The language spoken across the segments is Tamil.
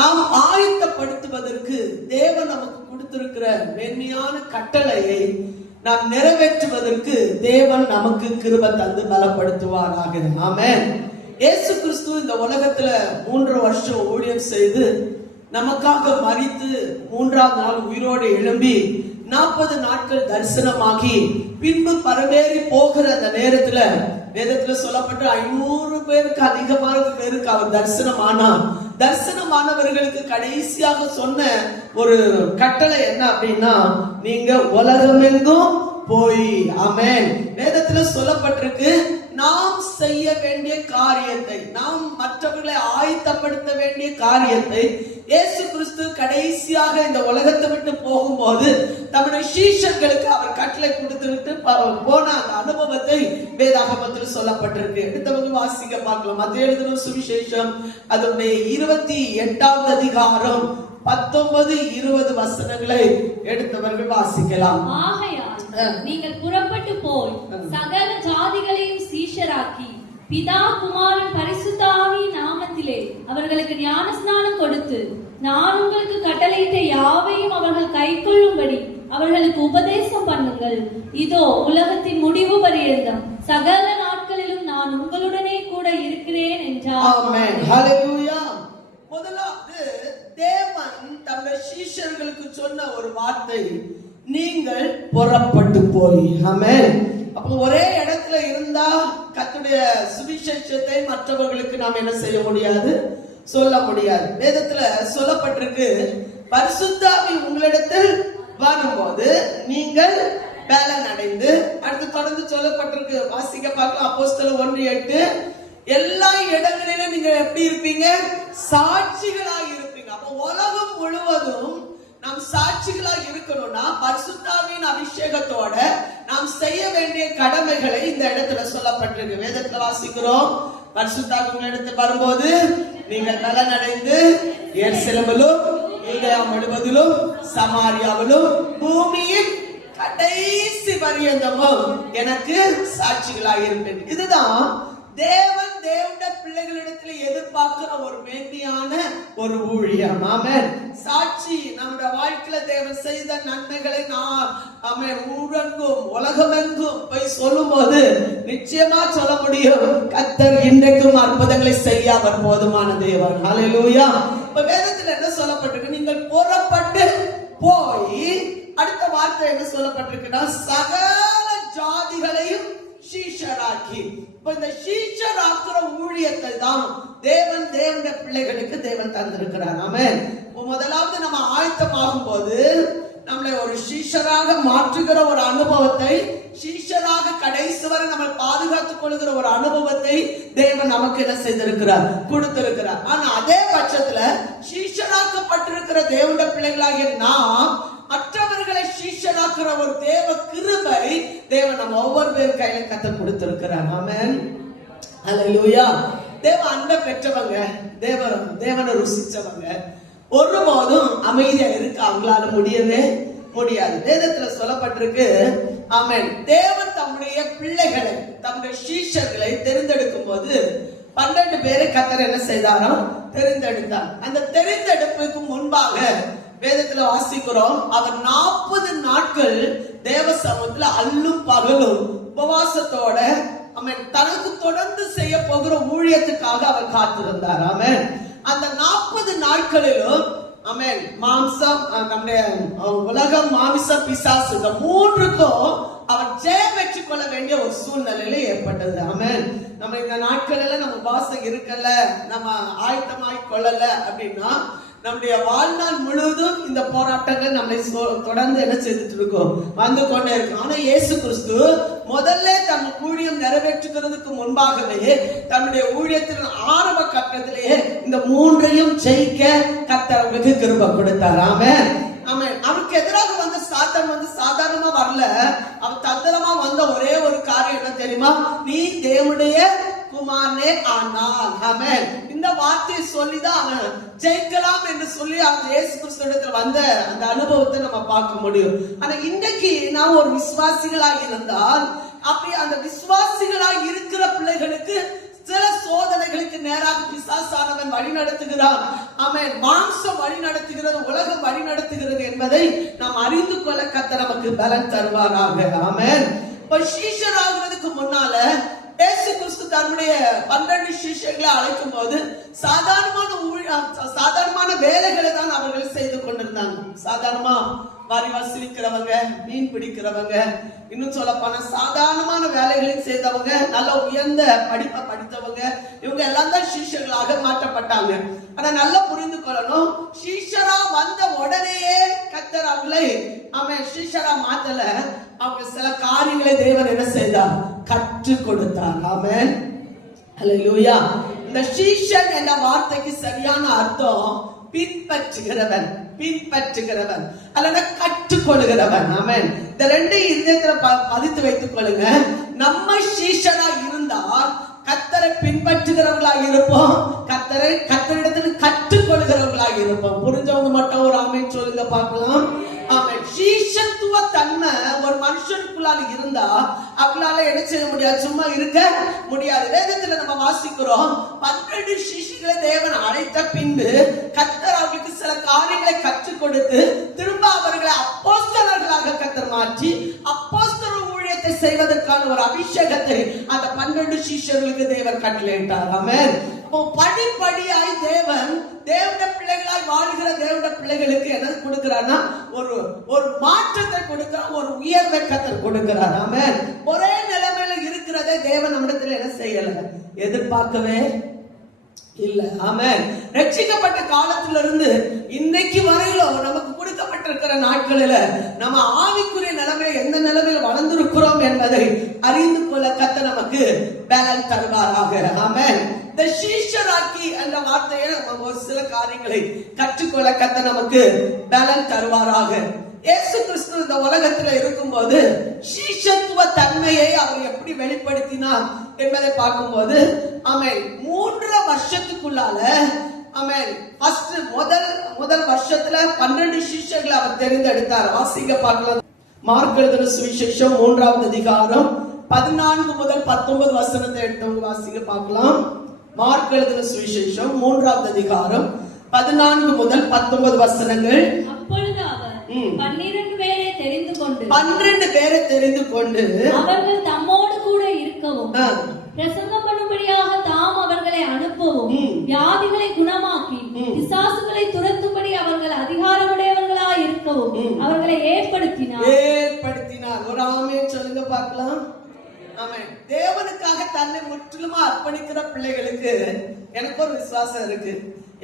நாம் ஆயத்தப்படுத்துவதற்கு தேவன் நமக்கு கொடுத்திருக்கிற மேன்மையான கட்டளையை நாம் நிறைவேற்றுவதற்கு தேவன் நமக்கு கிருபை தந்து பலப்படுத்துவாராக. ஆமென். இயேசு கிறிஸ்து இந்த உலகத்துல 3 வருஷம் ஊழியம் செய்து நமக்காக மரித்து 3ஆம் நாள் உயிரோடு எழும்பி 40 நாட்கள் தரிசனமாகி பின்பு பரவேறி போகிற அந்த நேரத்துல வேதத்துல சொல்லப்பட்ட 500 பேருக்கு அதிகமான பேருக்கு அவர் தரிசனமானவர்களுக்கு கடைசியாக சொன்ன ஒரு கட்டளை என்ன அப்படின்னா, நீங்க உலகமெங்கும் போய். ஆமென். வேதத்துல சொல்லப்பட்டிருக்கு, நாம் செய்ய வேண்டிய காரியத்தை, நாம் மற்றவர்களை ஆயத்தப்படுத்த வேண்டிய காரியத்தை இயேசு கிறிஸ்து கடைசியாக இந்த உலகத்தை விட்டு போகும்போது தம்முடைய சீஷர்களுக்கு அவர் கட்டளை கொடுத்துவிட்டு போன அந்த அனுபவத்தை வேதாகமத்தில் சொல்லப்பட்டிருக்கு. எடுத்தவங்க வாசிக்க பார்க்கலாம். மத்தேயு எழுதின சுவிசேஷம் அதனுடைய 28வது அதிகாரம் 19-20 வசனங்களை எடுத்தவர்கள் வாசிக்கலாம். நீங்கள் புறப்பட்டு போய் சகல ஜாதிகளையும் சீஷராக்கி பிதா குமாரன் பரிசுத்த ஆவியின் நாமத்திலே அவர்களுக்கு ஞானஸ்நானம் கொடுத்து நான் உங்களுக்கு கட்டளையிட்ட யாவையும் அவர்கள் கைக்கொள்ளும்படி அவர்களுக்கு உபதேசம் பண்ணுங்கள். இதோ உலகத்தின் முடிவு பரியந்தம் சகல நாட்களிலும் நான் உங்களுடனே கூட இருக்கிறேன் என்றார். ஆமென். ஹல்லேலூயா. முதலாவது தேவன் தம்முடைய சீஷர்களுக்கு சொன்ன ஒரு வார்த்தை, நீங்கள் புறப்பட்டு போய். ஆமென். அப்ப ஒரே இடத்துல இருந்தா கர்த்தருடைய சுவிசேஷத்தை மற்றவர்களுக்கு நாம் என்ன செய்ய முடியாது, சொல்ல முடியாது. வேதத்துல சொல்லப்பட்டிருக்கு, பரிசுத்த ஆவி உங்களிடத்தில் வரும்போது நீங்கள் பலன் அடைந்து, அடுத்து தொடர்ந்து சொல்லப்பட்டிருக்கு, வாசிக்க பார்க்கலாம். அப்போஸ்தலர் 1:8, எல்லா இடங்களிலும் நீங்க எப்படி இருப்பீங்க, சாட்சிகளாக இருப்பீங்க. அப்ப உலகம் முழுவதும் நாம் சாட்சிகளாக இருக்கணும்னா பரிசுத்த ஆவியின் அபிஷேகத்தோட நாம் செய்ய வேண்டிய கடமைகளை இந்த இடத்துல சொல்லப்பட்டிருக்கு. வேதத்துல வாசிக்கிறோம், பரிசுத்த ஆவி உங்களிடத்தில் வரும்போது நீங்கள் பலன் அடைந்து எருசலேமிலும் யூதேயா முழுவதிலும் சமாரியாவிலும் பூமியின் கடைசி பரியந்தமும் எனக்கு சாட்சிகளாக இருப்பேன். இதுதான் தேவன் தேவனுடைய பிள்ளைகளிடத்தில் எதிர்பார்க்கிற ஒரு மேன்மையான ஒரு ஊழியம். ஆமென். சாட்சி நம்முடைய வாழ்க்கையில தேவன் செய்த நன்மைகளை நாம் ஊரெங்கும் உலகமெங்கும் போய் சொல்லும் போது நிச்சயமா சொல்ல முடியும், கர்த்தர் இன்றைக்கும் அற்புதங்களை செய்ய அவர் போதுமான தேவன். ஹல்லேலூயா. இப்ப வேதத்தில் என்ன சொல்லப்பட்டிருக்கு, நீங்கள் புறப்பட்டு போய், அடுத்த வார்த்தை என்ன சொல்லப்பட்டிருக்குன்னா, சகல ஜாதிகளையும் சீஷராக்கி. இப்ப இந்த சீஷராக்குற ஊழியத்தை தான் தேவனுடைய பிள்ளைகளுக்கு தேவன் தந்திருக்கிறார். ஆமென். முதலாவது நம்ம ஆயத்தமாகும் போது நம்மளை ஒரு சீஷராக மாற்றுகிற ஒரு அனுபவத்தை, சீஷராக கடைசி வரை நம்ம பாதுகாத்துக் கொள்கிற ஒரு அனுபவத்தை தேவன் நமக்கு என்ன செய்திருக்கிறார், கொடுத்திருக்கிறார். ஆனா அதே பட்சத்துல சீஷராக்கப்பட்டிருக்கிற தேவனுடைய பிள்ளைகளாகிய நாம் மற்றவர்களை சீஷராக்குற ஒரு தேவ கிருபை தேவன் நம்ம ஒவ்வொரு பேர் கையில கத்த கொடுத்திருக்கிறார். ஆமென். ஹல்லேலூயா. தேவ அன்பை பெற்றவங்க, தேவனை ருசிச்சவங்க ஒருபோதும் அமைதியா இருக்க அவங்களால முடியவே முடியாது. வேதத்துல சொல்லப்பட்டிருக்கு, ஆமென், தேவன் தம்முடைய பிள்ளைகளை, தம்முடைய சீஷர்களை தெரிந்தெடுக்கும் போது 12 பேரை கர்த்தர் என்ன செய்தாராம், தெரிந்தெடுத்தார். அந்த தெரிந்தெடுப்புக்கு முன்பாக வேதத்துல வாசிக்கிறோம், அவர் 40 நாட்கள் தேவ சமூகத்துல அல்லும் பகலும் உபவாசத்தோட தனக்கு தொடர்ந்து செய்ய போகிற ஊழியத்துக்காக அவர் காத்திருந்தார். ஆமென். அந்த 40 நாட்களிலும் ஆமென் மாம்சம், நம்முடைய உலகம், மாமிசம், பிசாசு, இந்த 3க்கும் அவர் ஜெயம் வெற்றி கொள்ள வேண்டிய ஒரு சூழ்நிலையில ஏற்பட்டது. ஆமென். நம்ம இந்த நாட்களில நம்ம வாசம் இருக்கல, நம்ம ஆயத்தமாய் கொள்ளல அப்படின்னா நம்முடைய வாழ்நாள் முழுவதும் இந்த போராட்டங்கள் நம்மளை தொடர்ந்து என்ன செய்துட்டு இருக்கோம், வந்து கொண்டே இருக்கும். ஆனா இயேசு கிறிஸ்து முதல்ல தன் ஊழியம் நிறைவேற்றுகிறதுக்கு முன்பாகவே தன்னுடைய ஊழியத்தின் ஆரம்ப கட்டத்திலேயே இந்த 3ஐயும் ஜெயிக்க கர்த்தர் வெகு கிருபை கொடுத்தார். ஆமென். ஆமென். அவருக்கு எதிராக வந்த சாத்தான் சாதாரணமா வரல, அவன் தந்திரமா வந்த ஒரே ஒரு காரியம் என்ன தெரியுமா, நீ தேவனுடைய குமாரனே ஆனால். ஆமென். இந்த வார்த்தையை சொல்லிதான் அவன் ஜெயிக்கலாம் என்று சொல்லி அந்த இயேசு கிறிஸ்துவிடத்தில் வந்த அந்த அனுபவத்தை நம்ம பார்க்க முடியும். ஆனா இன்றைக்கு நாம் ஒரு விசுவாசிகளாக இருந்தால், அப்படி அந்த விசுவாசிகளாக இருக்கிற பிள்ளைகளுக்கு சில சோதனைகளுக்கு நேராக பிசாசானவன் வழி நடத்துகிறான். ஆமென். மாம்சம் வழி நடத்துகிறது, உலகம் வழி நடத்துகிறது என்பதை நாம் அறிந்து கொள்ள கர்த்தர் நமக்கு பலன் தருவாராக. ஆமென். இப்ப சீஷர் ஆகுறதுக்கு முன்னால இயேசு கிறிஸ்து தன்னுடைய 12 சீஷர்களை அழைக்கும் போது சாதாரணமான வேலைகளை தான் அவர்கள் செய்து கொண்டிருந்தாங்க. சாதாரணமா வாரி வசூலிக்கிறவங்க, மீன் பிடிக்கிறவங்க, இன்னும் சொல்ல போன சாதாரணமான வேலைகளையும் செய்தவங்க, நல்ல உயர்ந்த படிப்பை படித்தவங்க, இவங்க எல்லாம் தான் சீஷர்களாக மாற்றப்பட்டாங்க. ஆனா நல்லா புரிந்து கொள்ளணும், சீஷரா வந்த உடனேயே கர்த்தர் அவர்களை சீஷரா மாத்தல. அவங்க சில காரியங்களை தேவன் என்ன செய்தார்? கற்றுக் கொடுத்தார். ஆமென். ஹல்லேலூயா. இந்த சீஷன் என்ற வார்த்தைக்கு சரியான அர்த்தம் பின்பற்றுகிறவன், பின்பற்றுகிறவன் அல்லது கற்றுக்கொள்கிறவன். ஆமென். இந்த ரெண்டு இதயத்துல பதித்து வைத்துக் கொள்ளுங்க. நம்ம சீஷனா இருந்தால் கர்த்தரை பின்பற்றுகிறவர்களாக இருப்போம், கர்த்தரிடத்தில் கற்றுக்கொள்கிறவர்களாக இருப்போம். புரிஞ்சவங்க மட்டும் ஒரு ஆமென் சொல்லுங்க பார்க்கலாம். ஆமென். சீஷத்துவ தன்மை ஒரு மனுஷனுக்குள்ளால இருந்தா அவங்களால என்ன செய்ய முடியாது? சும்மா இருக்க முடியாது. வேதத்துல நம்ம வாசிக்கிறோம், 12 சீஷர்களை தேவன் அழைத்த பின்பு கர்த்தர் அவர்களுக்கு சில காரியங்களை கற்றுக் கொடுத்து திரும்ப அவர்களை அப்போஸ்தலர்களாக கர்த்தர் மாற்றி அப்போஸ்தல ஊழியத்தை செய்வதற்கான ஒரு அபிஷேகத்தை அந்த 12 சீஷர்களுக்கு தேவன் கட்டளையிட்டார். ஆமென். படிப்படியாய் தேவன் தேவனுடைய பிள்ளைகளாய் வாழ்கிற தேவனுடைய பிள்ளைகளுக்கு என்ன கொடுக்கிறார்னா ஒரு மாற்றத்தை கொடுக்கிறார், ஒரு உயர்வை கர்த்தர் கொடுக்கிறார். ஆமென். ஒரே நிலைமையில இருக்கிறதே தேவன் நம்மிடத்தில் என்ன செய்யல, எதிர்பார்க்கவே இல்ல. ஆமென். ரட்சிக்கப்பட்ட காலத்திலிருந்து இன்னைக்கு வரையிலும் நமக்கு கொடுக்கப்பட்டிருக்கிற நாட்களில நம்ம ஆவிக்குரிய நிலைமையில எந்த நிலைமையில வளர்ந்திருக்கிறோம் என்பதை அறிந்து கொள்ள கர்த்தர் நமக்கு பலன் தருவாராக. ஆமென். இந்த சீஷராக்கி என்ற வார்த்தையை ஒரு சில காரியங்களை கற்றுக்கொள்ள கர்த்தர் நமக்கு பலன் தருவாராக. இயேசு கிறிஸ்து இந்த உலகத்துல இருக்கும்போது சீஷத்துவ தன்மையை அவர் எப்படி வெளிப்படுத்தினார் என்பதை பார்க்கும்போது, ஆமென், 3 வருஷத்துக்குள்ளால, ஆமென், முதல் வருஷத்துல 12 சீஷர்களை அவர் தெரிந்தெடுத்தார். வாசிங்க பார்க்கலாம். மார்க் எழுதின சுவிசேஷம் 3ஆம் அதிகாரம் 14 முதல் 19 வசனத்தை எடுத்தவங்க வாசிங்க பார்க்கலாம். மார்க் எழுதின சுவிசேஷம் 3ஆம் அதிகாரம் 14 முதல் 19 வசனங்கள். அப்பொழுது அவர் 12 பேரை தெரிந்து கொண்டு அவர்கள் தம்மோடு கூட இருக்கவும் பிரசங்கம் பண்ணும்படியாக தாம் அவர்களை அனுப்பவும் வியாதிகளை குணமாக்கி பிசாசுகளை துரத்தும்படி அவர்கள் அதிகாரமுடையவர்களாய் இருக்கவும் அவர்களை ஏற்படுத்தினார். ஒரு ஆமென் சொல்லுங்க பார்க்கலாம். ஆமென். தேவனுக்காக தன்னை முற்றிலுமா அர்ப்பணிக்கிற பிள்ளைகளுக்கு எனக்கு ஒரு விசுவாசம் இருக்கு.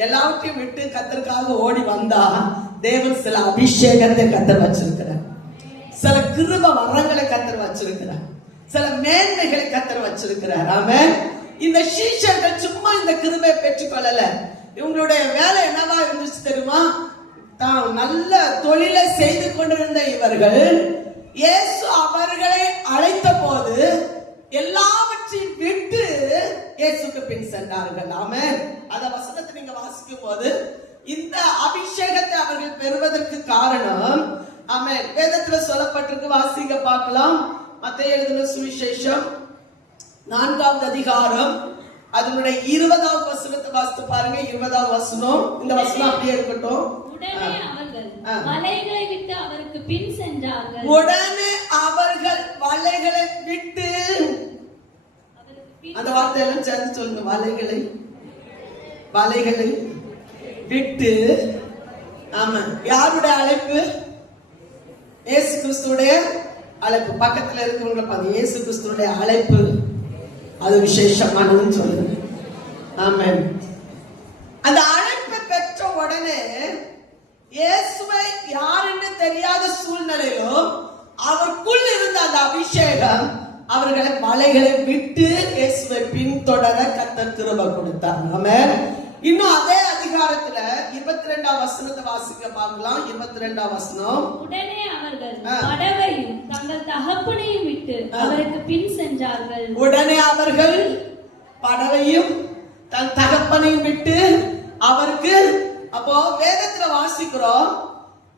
எல்லாவற்றையும் விட்டு கர்த்தருக்காக ஓடி வந்தா தேவன் சில அபிஷேகத்தை கர்த்தர் வச்சிருக்கிறார், சில கிருப வரங்களை கர்த்தர் வச்சிருக்கிறார், சில மேன்மைகளை கர்த்தர் வச்சிருக்கிறார். ஆமென். இந்த சீஷர்கள் சும்மா இந்த கிருபையை பெற்றுக்கொள்ளல. இவங்களுடைய வேலை என்னவா இருந்துச்சு தெரியுமா? தான் நல்ல தொழிலை செய்து கொண்டிருந்த இவர்கள் இயேசு அவர்களை அழைத்த போது எல்லாவற்றையும் விட்டு இயேசுக்கு பின் சென்றார்கள். ஆமென். அந்த வசனத்தை நீங்க வாசிக்கும் போது இந்த அபிஷேகத்தை அவர்கள் பெறுவதற்கு காரணம், ஆமென், வேதத்துல சொல்லப்பட்டிருக்கு. வாசிங்க பார்க்கலாம். மத்தேயு எழுதின சுவிசேஷம் 4ஆம் அதிகாரம் அதனுடைய 20ஆவது வசனத்தை வாசித்து பாருங்க. 20ஆவது வசனம், இந்த வசனம் அப்படியே இருக்கட்டும். உடனே அவர்கள் வலைகளை விட்டு அவருக்கு பின் சென்றார்கள். உடனே அவர்கள் வலைகளை விட்டு, அந்த வார்த்தை எல்லாம் சேர்ந்து சொல்லுங்க. வலைகளை விட்டு. ஆமா, யாருடைய அழைப்பு? இயேசு கிறிஸ்துடைய அழைப்பு. பக்கத்துல இருக்கிறவங்க பாருங்க, இயேசு கிறிஸ்துடைய அழைப்பு அது விசேஷமானதுன்னு சொல்லுங்க. ஆமென். அந்த அழைப்பை பெற்ற உடனே இயேசுவை யாருன்னு தெரியாத சூழ்நிலையிலும் அவருக்குள் இருந்த அந்த அபிஷேகம் அவர்களை வலைகளை விட்டு இயேசுவை பின்தொடர கர்த்தர் கிருபை கொடுத்தார். ஆமென். இன்னும் அதே அதிகாரத்துல 22ஆம் வசனத்தை வாசிக்க பார்க்கலாம். 22ஆம் வசனம். உடனே அவர்கள் படவையும் தங்கள் தகப்பனையும் விட்டு அவருக்கு பின் சென்றார்கள். உடனே அவர்கள் படவையும் தன் தகப்பனையும் விட்டு அவருக்கு. அப்போ வேதத்துல வாசிக்கிறோம்,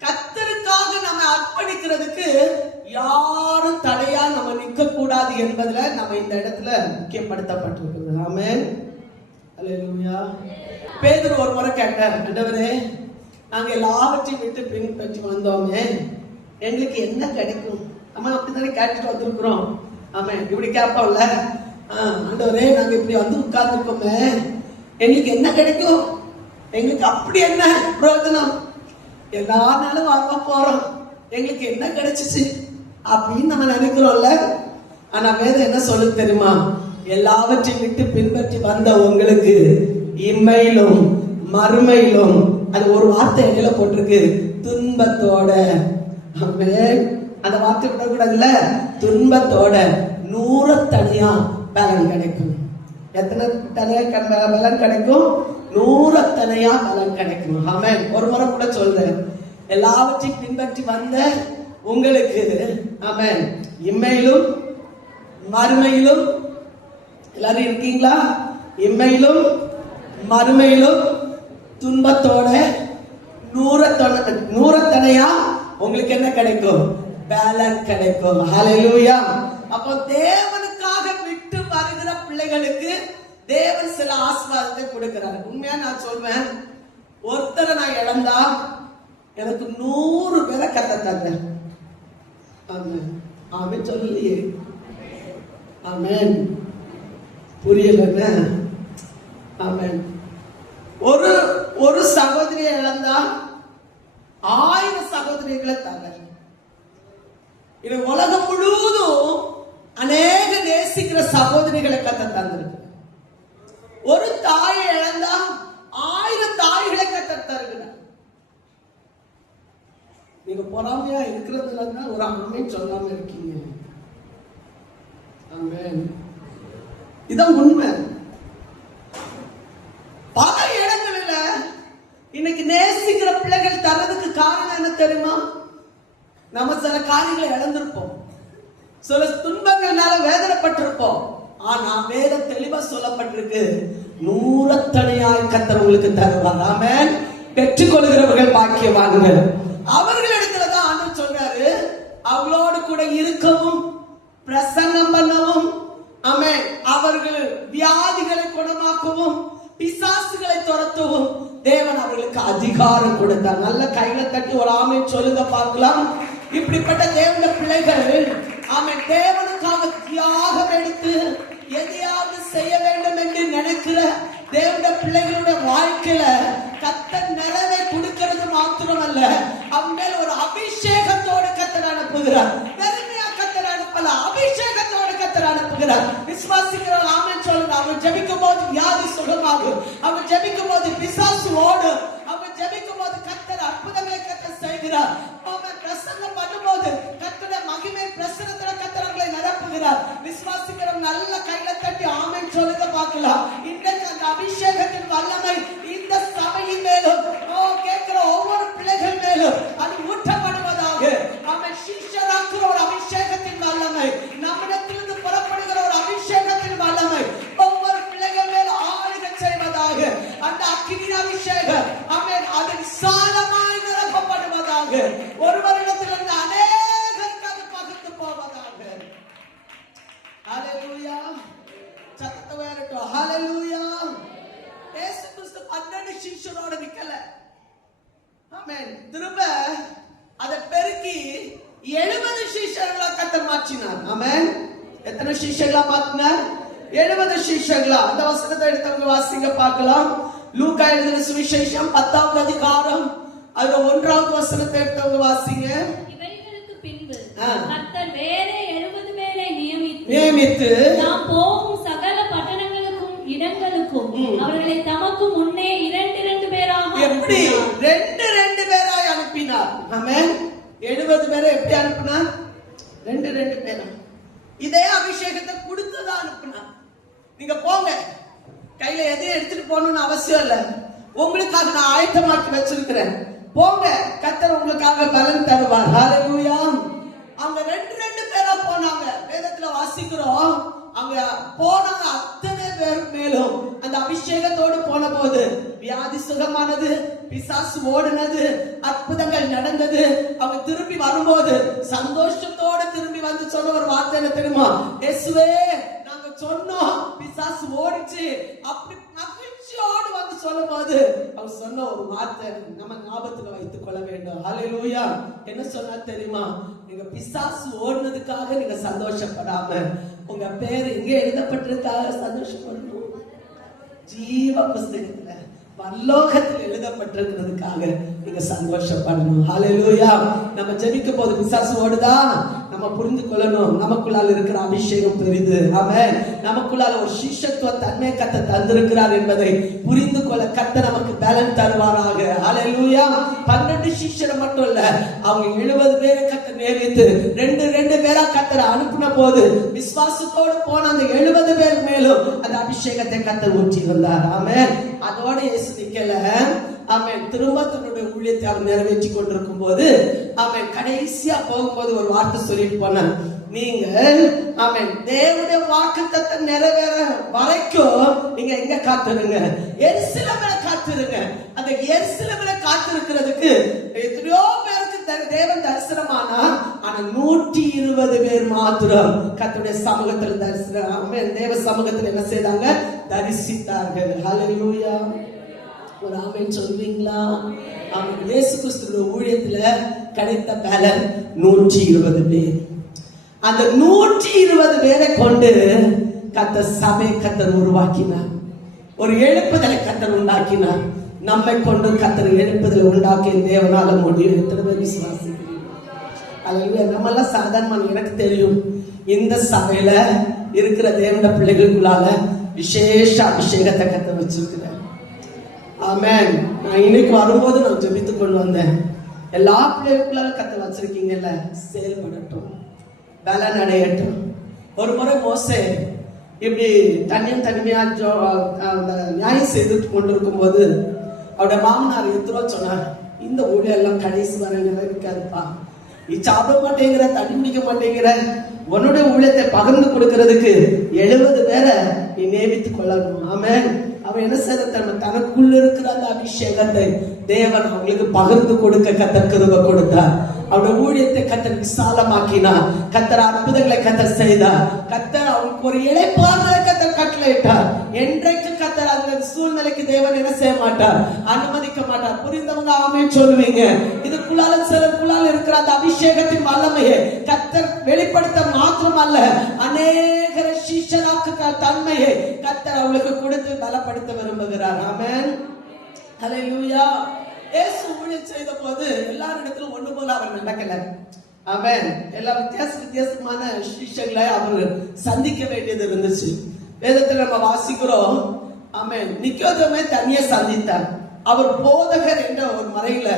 கர்த்தருக்காக நம்ம ஆர்ப்பரிக்கிறதுக்கு யாரும் தடையா நம்ம நிக்க கூடாது என்பதுல நம்ம இந்த இடத்துல முக்கியப்படுத்தப்பட்டிருக்கிறது. ஆமென், அல்லேலூயா. பேதுரு ஒரு முறை கேட்டார், ஆண்டவரே, நாங்க எல்லாவற்றையும் விட்டு பின்பற்றி வந்தோமே, எங்களுக்கு என்ன கிடைக்கும்? நம்ம அப்படித்தானே கேட்டுட்டு வந்திருக்கிறோம். ஆமென், இப்படி கேட்போம்ல, ஆண்டவரே நாங்க இப்படி வந்து உட்கார்ந்துருக்கோமே, எங்களுக்கு என்ன கிடைக்கும்? எங்களுக்கு அப்படி என்ன பிரயோஜனம்? எல்லா நாளும் வாங்க போறோம், எங்களுக்கு என்ன கிடைச்சிச்சு அப்படின்னு நம்ம நினைக்கிறோம்ல. ஆனா வேதம் என்ன சொல்லு தெரியுமா? எல்லாவற்றையும் விட்டு பின்பற்றி வந்த உங்களுக்கு இம்மையிலும் மறுமையிலும், அது ஒரு வார்த்தை இடையில போட்டிருக்கு, துன்பத்தோட. அந்த வார்த்தை விடக்கூடாதுல்ல, துன்பத்தோட 100 தனியா பலன் கிடைக்கும். எத்தனை தனியா பலன் கிடைக்கும்? 100 தனியா பலன் கிடைக்கும். ஆமென். ஒரு முறை கூட சொல்றேன், எல்லாவற்றையும் பின்பற்றி வந்த உங்களுக்கு, ஆமென், இம்மையிலும் மறுமையிலும், எல்லாரும் இருக்கீங்களா? இம்மையிலும் மறுமையிலும் துன்பத்தோட 100 தனையா உங்களுக்கு என்ன கிடைக்கும்? பேலன் கிடைக்கும். ஹல்லேலூயா. அப்போ தேவனுக்காக விட்டு வருகிற பிள்ளைகளுக்கு தேவன் சில ஆசீர்வாதத்தை கொடுக்கிறார். உண்மையா நான் சொல்வேன், ஒருத்தரை நான் இழந்தா எனக்கு 100 பேரை கத்தத்தாங்க. ஆமென், ஆமென் சொல்லலையே. ஆமென், புரியலங்க. ஆமென். ஒரு சகோதரியை இழந்தா 1000 சகோதரிகளை தாங்க. இது உலகம் முழுவதும் அநேக நேசிக்கிற சகோதரிகளை கத்த தந்திருக்கு. ஒரு தாயை இழந்தா 1000 தாய்களை கத்த தருகிறார். நீங்க பொறாமையா இருக்கிறதுல தான் ஒரு ஆமென் சொல்லாம இருக்கீங்க. ஆமென், இதான் உண்மை. பல இடங்களில் இன்னைக்கு நேசிக்கிற பிள்ளைகள் தரதுக்கு காரணம் என்ன தெரியுமா? நம்ம சில காரியங்களை இழந்திருப்போம், சில துன்பங்கள்னால வேதனைப்பட்டிருப்போம். ஆனா வேதம் தெளிவா சொல்லப்பட்டிருக்கு, 100 தனியாய் கர்த்தர் உங்களுக்கு தருவார். ஆமென். பெற்றுக்கொள்கிறவர்கள் பாக்கியவான்கள். அவர்களிடத்துலதான் ஆண்டவர் சொல்றாரு, அவளோடு கூட இருக்கவும் பிரசன்னம் பண்ணவும், ஆமென், அவர்கள் வியாதிகளை குணமாக்கவும் பிசாசுகளை துரத்தவும் தேவன் அவர்களுக்கு அதிகாரம் கொடுத்தார். நல்ல கையில தட்டி ஒரு ஆமென் சொல்லுங்க பார்க்கலாம். இப்படிப்பட்ட தேவனுடைய பிள்ளைகள், ஆமென், தேவனுக்காக தியாகம் எடுத்து எதையாவது செய்ய வேண்டும் என்று நினைக்கிற தேவனுடைய பிள்ளைகளுடைய வாழ்க்கையில கர்த்தர் நிறைவை கொடுக்கிறது மாத்திரமல்ல, அவங்க மேல ஒரு அபிஷேகத்தோடு கர்த்தர் அனுப்புகிறார். வெறுமையா கர்த்தர் அனுப்பல, அபிஷேகத்தோடு கர்த்தர் அனுப்புகிறார். விசுவாசிக்கிறவங்க ஆமென் சொல்லுங்க. அவங்க ஜெபிக்கும் போது வியாதி சுகமாகும், அவங்க ஜெபிக்கும் போது பிசாசு ஓடும், அவங்க ஜெபிக்கும் போது கர்த்தர் அற்புதங்களை கர்த்தர் செய்கிறார். அவங்க பிரசன்னம் பண்ணும்போது கர்த்தருடைய மகிமை பிரசன்னத்தோட கர்த்தர் அவங்களை நிரப்புகிறார். விசுவாசிக்கிறவங்க நல்ல கையில தட்டி ஆமென் சொல்லுங்க பார்க்கலாம். இன்றைக்கு அந்த அபிஷேகத்தின் வல்லமை இந்த சபையின் மேலும், கேட்கிற ஒவ்வொரு பிள்ளைகள் மேலும் அது ஊற்றப்படுவதாக. ஆமென். சிஷ்யராக்குற ஒரு அபிஷேகத்தின் வல்லமை, நம்மிடத்திலிருந்து புறப்படுகிற ஒரு அபிஷேகத்தின் வல்லமை ஒவ்வொரு பிள்ளைகள் மேலும் ஆளுகை செய்வதாக. அந்த அக்கினி அபிஷேகம், ஆமென், அது விசாலமாய் நிரப்பப்படுவதாக. ஒருவரிடத்திலிருந்து அநேகருக்கு அது பகிர்ந்து போவதாக. ஹல்லேலூயா. சத்தத்தை வேறட்டும். ஹல்லேலூயா. இயேசு கிறிஸ்து 12 சிஷ்யரோட நிக்கல. ஆமென். திரும்ப அதை பெருக்கி 70 சிஷ்யர்களா கர்த்தர் மாற்றினார். ஆமென். எத்தனை சிஷ்யர்களா மாற்றினார்? 70 சிஷ்யர்களா. அந்த வசனத்தை எடுத்தவங்க வாசிங்க பார்க்கலாம். லூக்கா எழுதின சுவிசேஷம் 10வது அதிகாரம் அதுல 1வது வசனத்தை எடுத்தவங்க வாசிங்க. இவைகளுக்கு பின்பு கர்த்தர் வேற 70 பேரை நியமித்து நாம் போகும் சகல பட்டணங்களுக்கும் இடங்களுக்கும் அவர்களை தமக்கு முன்னே 2 பேராக எப்படி 2 பேராய் அனுப்பினார். ஆமென். 70 பேரை எப்படி அனுப்பினார்? 2 பேரா. இதே அபிஷேகத்தை கொடுத்துதான் அனுப்பினார். நீங்க போங்க, கையில எதையும் எடுத்துட்டு போகணும்னு அவசியம் இல்ல, உங்களுக்காக நான் ஆயத்தமாக்கி வச்சிருக்கிறேன், போங்க, கர்த்தர் உங்களுக்காக பலன் தருவார். ஹல்லேலூயா. அவங்க 2 பேரா போனாங்க. வேதத்துல வாசிக்கிறோம், அவங்க போனாங்க. அத்தனை பேர் மேலும் அந்த அபிஷேகத்தோடு போன போது வியாதி சுகமானது, பிசாசு ஓடுனது, அற்புதங்கள் நடந்தது. அவங்க திரும்பி வரும்போது சந்தோஷத்தோட திரும்பி வந்து சொன்ன ஒரு வார்த்தை என்ன தெரியுமா? இயேசுவே, நாங்க சொன்னோம், பிசாசு ஓடிச்சு. அப்படி மகிழ்ச்சியோடு வந்து சொல்லும் போது அவங்க சொன்ன ஒரு வார்த்தை நம்ம ஞாபகத்துல வைத்துக் கொள்ள வேண்டும். ஹல்லேலூயா. என்ன சொன்னா தெரியுமா? நீங்க பிசாசு ஓடுனதுக்காக நீங்க சந்தோஷப்படாம உங்க பேர் எங்க எழுதப்பட்டிருக்காக சந்தோஷப்படணும். ஜீவ புஸ்தகத்துல பரலோகத்தில் எழுதப்பட்டிருக்கிறதுக்காக நீங்க சந்தோஷப்படணும். ஹல்லேலூயா. நம்ம ஜெபிக்கும் போது பிசாசு ஓடுதா? நம்ம புரிந்து கொள்ளணும், நமக்குள்ளால் இருக்கிற அபிஷேகம் பெரிது. ஆமென். நமக்குள்ளால் ஒரு சிஷ்யத்துவ தன்மை கர்த்தர் தந்திருக்கிறார் என்பதை புரிந்து கொள்ள கர்த்தர் நமக்கு பலன் தருவாராக. ஹல்லேலூயா. 12 சிஷ்யரை மட்டும் இல்ல, அவங்க 70 பேரை கர்த்தர் நியமித்து 2 பேரா கர்த்தர் அனுப்பின போது விசுவாசத்தோடு போன அந்த 70 பேர் மேலும் அந்த அபிஷேகத்தை கர்த்தர் ஊற்றி வந்தார். ஆமென். அதோட இயேசு நிக்கல. ஆமென். திரும்ப தன்னுடைய ஊழியத்தை அவர் நிறைவேற்றி கொண்டிருக்கும் போது ஆமென் கடைசியா போகும்போது ஒரு வார்த்தை சொல்லிட்டு போனார். நீங்க ஆமென் தேவனுடைய வாக்குத்தத்தம் நிறைவேற வரைக்கும் நீங்க எங்க காத்திருங்க? எருசலேமில காத்திருங்க. அந்த எருசலேமில காத்திருக்கிறதுக்கு எத்தனையோ பேருக்கு தேவன் தரிசனமானா, ஆனா 120 பேர் மாத்திரம் கர்த்தருடைய சமூகத்தில் தரிசனம் ஆமென் தேவ சமூகத்தில் என்ன செய்தாங்க? தரிசித்தார்கள். ஹல்லேலூயா. ஒரு ஆமென் சொல்வீங்களா? ஆமென். இயேசு கிறிஸ்துவின் ஊழியத்துல கிடைத்த பலன் 120 பேர். அந்த 120 பேரை கொண்டு கர்த்தர் சபை கர்த்தர் உருவாக்கினார். ஒரு எழுப்புதலை கர்த்தர் உண்டாக்கினார். நம்மை கொண்டு கர்த்தர் எழுப்புதலை உண்டாக்கிய தேவனால முடியும். எத்தனை பேர் விசுவாசிக்கிறீங்க? அல்லேலூயா. நம்ம எல்லாம் சாதாரண, எனக்கு தெரியும் இந்த சபையில இருக்கிற தேவனுடைய பிள்ளைகளுக்குள்ளால விசேஷ அபிஷேகத்தை கர்த்தர் வச்சிருக்கிறார். ஆமென். நான் இன்னைக்கு வரும்போது நான் ஜெபித்துக் கொண்டு வந்தேன். எல்லா பிள்ளைகளுக்குள்ளால கர்த்தர் வச்சிருக்கீங்கல்ல, செயல்படட்டும், பலன் அடையட்டும். ஒரு முறை மோசே இப்படி தனிமையா நியாயம் செய்து கொண்டிருக்கும் போது அவருடைய மாமனார் எத்தனோ சொன்னார், இந்த ஊழியம் எல்லாம் கடைசி வரை நிறைவேற்காதுப்பா, நீ சாப்பிட மாட்டேங்கிற, தண்ணி குடிக்க மாட்டேங்கிற, உன்னுடைய ஊழியத்தை பகிர்ந்து கொடுக்கிறதுக்கு 70 பேரை நீ நியமித்துக் கொள்ளணும். ஆமென். அவன் என்ன செய்த தனக்குள்ள இருக்கிற அந்த அபிஷேகத்தை தேவன் அவங்களுக்கு பகிர்ந்து கொடுக்க கர்த்தர் கிருபை கொடுத்தார். அவருடைய ஊழியத்தை கர்த்தர் விசாலமாக்கினார். கர்த்தர் அற்புதங்களை கர்த்தர் செய்தார். கர்த்தர் அவங்களுக்கு ஒரு இளைப்பாறுதலை கர்த்தர் கட்டளையிட்டார். என்றைக்கு கர்த்தர் அந்த சூழ்நிலைக்கு தேவன் என்ன செய்ய மாட்டார்? அனுமதிக்க மாட்டார். புரிந்தவங்க ஆமென் சொல்லுவீங்க. இதுக்குள்ளால சிலருக்குள்ளால இருக்கிற அந்த அபிஷேகத்தின் வல்லமையை கர்த்தர் வெளிப்படுத்த மாத்திரம் அல்ல, அநேகரை சீஷராக்குற தன்மையை கர்த்தர் அவங்களுக்கு கொடுத்து பலப்படுத்த விரும்புகிறார். ஆமென். ஹல்லேலூயா. இயேசு ஊழியம் செய்த போது எல்லாரிடத்திலும் ஒண்ணு போல அவர் நடக்கல. ஆமென். எல்லா வித்தியாசமான சீஷர்களை அவர் சந்திக்க வேண்டியது இருந்துச்சு. வேதத்துல நம்ம வாசிக்கிறோம். ஆமென். நிக்கோதேமை தனியா சந்தித்தார். அவர் போதகர் என்ற ஒரு முறையில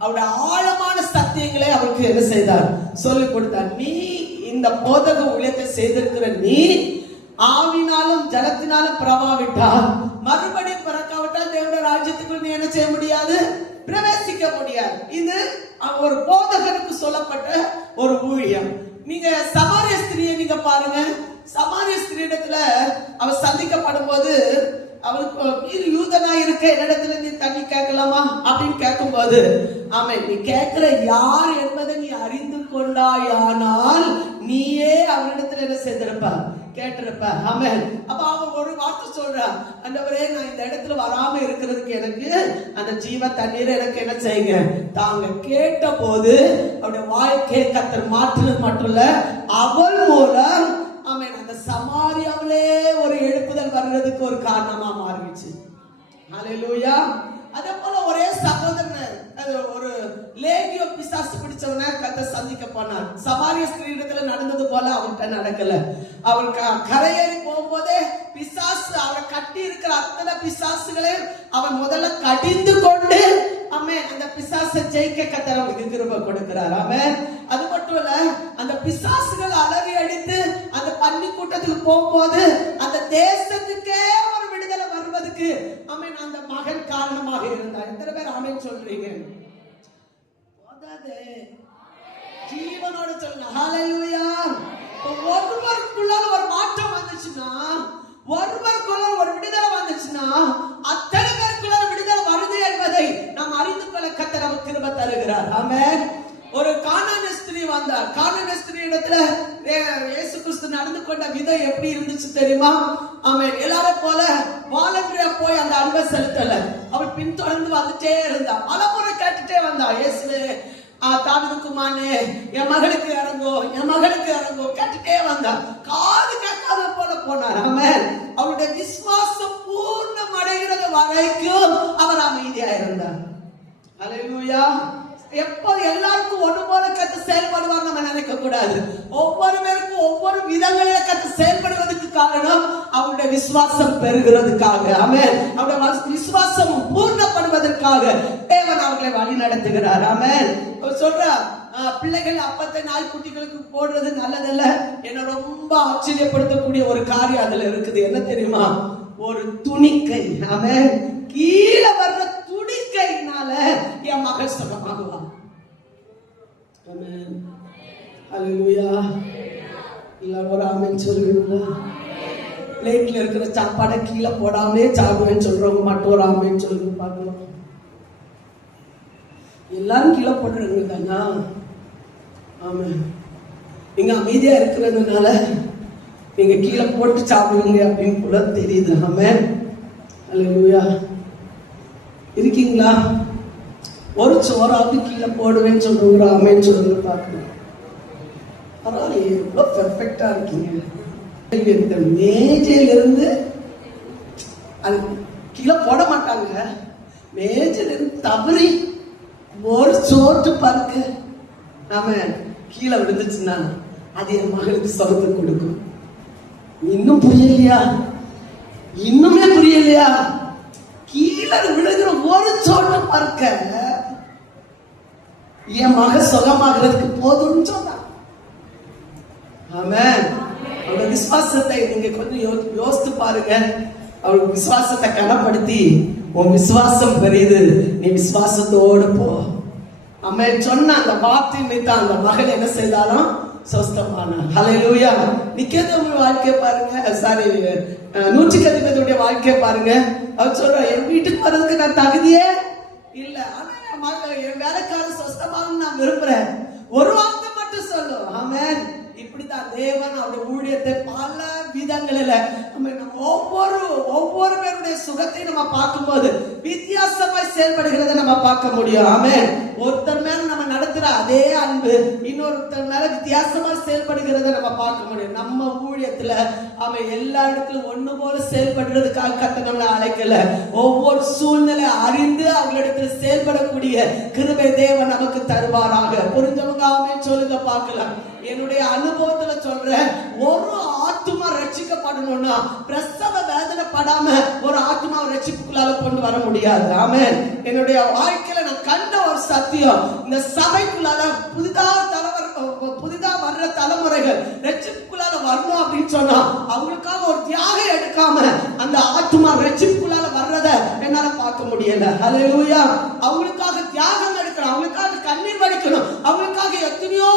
அவருடைய ஆழமான சத்தியங்களை அவருக்கு என்ன செய்தார்? சொல்லிக் கொடுத்தார். நீ இந்த போதக ஊழியத்தை செய்திருக்கிற நீ ஆவினாலும் ஜலத்தினாலும் பிரவாவிட்டால், மறுபடியும் பிறக்காவிட்டால் தேவனுடைய ராஜ்யத்துக்குள் நீ என்ன செய்ய முடியாது? பிரவேசிக்க முடியாது. இது ஒரு போதகனுக்கு சொல்லப்பட்ட ஒரு ஊழியம். நீங்க சமாரிய ஸ்திரியை நீங்க பாருங்க. சமாரிய ஸ்திரியிடத்துல அவர் சந்திக்கப்படும் போது அவருக்கு யூதனா இருக்க என்னிடத்துல நீ தண்ணி கேட்கலாமா அப்படின்னு கேட்கும் போது, ஆமென், நீ கேட்கிற யார் என்பதை நீ அறிந்து கொண்டாயானால் நீயே அவரிடத்துல என்ன செய்திருப்ப? கேட்டிருப்ப. ஆமென். அப்ப அவன் ஒரு வார்த்தை சொல்றான், ஆண்டவரே, நான் இந்த இடத்துல வராம இருக்கிறதுக்கு எனக்கு அந்த ஜீவ தண்ணீரை எனக்கு என்ன செய்யுங்க தாங்க. கேட்ட போது அவருடைய வாழ்க்கையை கர்த்தர் மாற்றினது மட்டும் இல்ல, அவள் மூலம் ஆமென் அந்த சமாரியாவிலே ஒரு எழுப்புதல் வர்றதுக்கு ஒரு காரணமா மாறிடுச்சு. ஹல்லேலூயா. அதே போல ஒரே சகோதரன் ஒரு லேகியோ பிசாசு பிடிச்சவன கர்த்தர் சந்திக்க போனார். சமாரிய ஸ்திரீயிடத்துல நடந்தது போல அவன்கிட்ட நடக்கல. அவன் கரையேறி போகும்போதே பிசாசு அவரை கட்டி இருக்கிற அத்தனை பிசாசுகளை அவன் முதல்ல கடிந்து கொண்டு ஆமென் அந்த பிசாசை ஜெயிக்க கர்த்தர் அவனுக்கு கிருபை கொடுக்கிறார். ஆமென். அது மட்டும் இல்ல, அந்த பிசாசுகள் அலறி அடித்து அந்த பன்னி கூட்டத்துக்கு போகும்போது அந்த தேசத்துக்கே ஒரு விடுதலை வருவதற்கு ஆமென் அந்த மகன் காரணமாக இருந்தார். எத்தனை பேர் ஆமென் சொல்றீங்க? ஜீவனோட சொல்லுங்க. ஹல்லேலூயா. ஒருவருக்குள்ள ஒரு மாற்றம் வந்துச்சுன்னா, ஒருவருக்குள்ள ஒரு விடுதலை வந்துச்சுன்னா, அத்தனை பேருக்குள்ள விடுதலை என்பதை நாம் அறிந்து கொள்ள கர்த்தர் நமக்கு கிருபை தருகிறார். ஆமென். ஒரு கானானிய ஸ்திரீ வந்தார். கானானிய ஸ்திரீ இடத்துல இயேசு கிறிஸ்து நடந்து கொண்ட விதம் எப்படி இருந்துச்சு தெரியுமா? ஆமென். எல்லாரும் போல வாலண்டரியா போய் அந்த அன்பை செலுத்தல. அவள் பின்தொடர்ந்து வந்துட்டே இருந்தா. பலமுறை கேட்டுட்டே வந்தா, இயேசுவே தாவீது குமாரனே, என் மகளுக்கு இறங்கோ, என் மகளுக்கு இறங்கோ கேட்டுட்டே வந்தா. காது கேட்காத போல போனார். ஆமென். அவருடைய விசுவாசம் பூர்ணம் அடைகிறது வரைக்கும் அவர் அமைதியா இருந்தார். அல்லேலூயா. எப்போ எல்லாருக்கும் ஒண்ணு போல கத்து செயல்படுவாங்க நம்ம நினைக்க கூடாது. ஒவ்வொரு பேருக்கும் ஒவ்வொரு விதங்களில கத்து செயல்படுவதற்கு காரணம் அவருடைய விசுவாசம் பெறுகிறதுக்காக. ஆமென். அவருடைய விசுவாசம் பூர்ணப்படுவதற்காக தேவன் அவர்களை வழி நடத்துகிறார். ஆமென். சொல்ற பிள்ளைகள் அப்பத்தை நாய்க்குட்டிகளுக்கு போடுறது நல்லதல்ல. என்ன ரொம்ப ஆச்சரியப்படுத்தக்கூடிய ஒரு காரியம் அதுல இருக்குது. என்ன தெரியுமா? ஒரு துணிக்கை. ஆமென். கீழே வர்ற துணிக்கையினால என் மகள் சுகமாகுவான். ஆமென். அல்லேலூயா. எல்லாரும் ஒரு ஆமென் சொல்லுவீங்களா? பிளேட்ல இருக்கிற சாப்பாடை கீழே போடாமலே சாப்பிடுவேன்னு சொல்றவங்க மட்டும் ஒரு ஆமென் சொல்லுங்க பார்க்கலாம். எல்லாரும் கீழே போடுறவங்க தானா? ஆமென். நீங்க அமைதியா இருக்கிறதுனால நீங்க கீழே போட்டு சாப்பிடுவீங்க அப்படின்னு கூட தெரியுது. ஆமென். அல்லேலூயா. இருக்கீங்களா? ஒரு சோறாவது கீழே போடுவேன்னு சொல்லுங்க. ஆமென் சொல்லுங்க பார்க்கலாம். பரவாயில்ல, எவ்வளவு பெர்ஃபெக்டா இருக்கீங்க. இந்த மேஜையிலிருந்து அது கீழே போட மாட்டாங்க. மேஜையிலிருந்து தவறி ஒரு சோற்று பருக்கு ஆமென் கீழே விழுந்துச்சுன்னா அது என் மகளுக்கு சுகத்தை கொடுக்கும். இன்னும் புரியலையா? இன்னுமே புரியலையா? கீழே விழுகிற ஒரு சோற்று பருக்க என் மக சுகமாகிறதுக்கு போதும்னு சொன்னா. ஆமென். அவருடைய விசுவாசத்தை நீங்க கொஞ்சம் யோசித்து பாருங்க. அவருக்கு விசுவாசத்தை கனப்படுத்தி, உன் விசுவாசம் பெரியது, நீ விசுவாசத்தோடு போ. ஆமென் சொன்ன அந்த வார்த்தை வைத்த அந்த மகள் என்ன செய்தாலும் சொஸ்தமானார். ஹல்லேலூயா. நிக்கேதேயுடைய வாழ்க்கையை பாருங்க. சாரி, நூற்றுக்கதிபதியுடைய வாழ்க்கையை பாருங்க. அவர் சொல்ற, என் வீட்டுக்கு வர்றதுக்கு நான் தகுதியே இல்ல, ஆனா என் வேலைக்காரர் சொஸ்தமானு நான் விரும்புறேன், ஒரு வார்த்தை மட்டும் சொல்லும். ஆமென். இப்படித்தான் தேவன் அவருடைய ஊழியத்தை பல விதங்களில ஒவ்வொரு பேருடைய சுகத்தை நம்ம பார்க்கும்போது வித்தியாசமாய் செயல்படுகிறத நம்ம பார்க்க முடியும். ஆமென். ஒருத்தர் மேல நம்ம நடத்துற அதே அன்பு இன்னொருத்தர் மேல வித்தியாசமா செயல்படுகிறத நம்ம பார்க்க முடியும். நம்ம ஊழியத்துல அவன் எல்லா இடத்துலயும் ஒண்ணு போல செயல்படுறதுக்காக கர்த்தர் நம்மளை அழைக்கல. ஒவ்வொரு சூழ்நிலை அறிந்து அவங்களிடத்துல செயல்படக்கூடிய கிருபை தேவன் நமக்கு தருவாராக. புரிஞ்சவங்க ஆமென் சொல்லுங்க பார்க்கலாம். என்னுடைய அனுபவத்துல சொல்றேன், ஒரு ஆத்துமா ரட்சிக்கப்படணும்னா பிரசவ வேதனை படாம ஒரு ஆத்துமாவை ரட்சிப்புக்குள்ளால கொண்டு வர முடியாது. ஆமென். என்னுடைய வாழ்க்கையில நான் கண்ட ஒரு சத்தியம், இந்த சபைக்குள்ளால புதிதா வர்ற தலைமுறைகள் ரட்சிப்புக்குள்ளால வரணும் அப்படின்னு சொன்னா அவங்களுக்காக ஒரு தியாகம் எடுக்காம அந்த ஆத்துமா ரட்சிப்புக்குள்ளால வர்றத என்னால பார்க்க முடியல. ஹல்லேலூயா. அவங்களுக்காக தியாகம் எடுக்கணும், அவங்களுக்காக கண்ணீர் வடிக்கணும், அவங்களுக்காக எத்தனையோ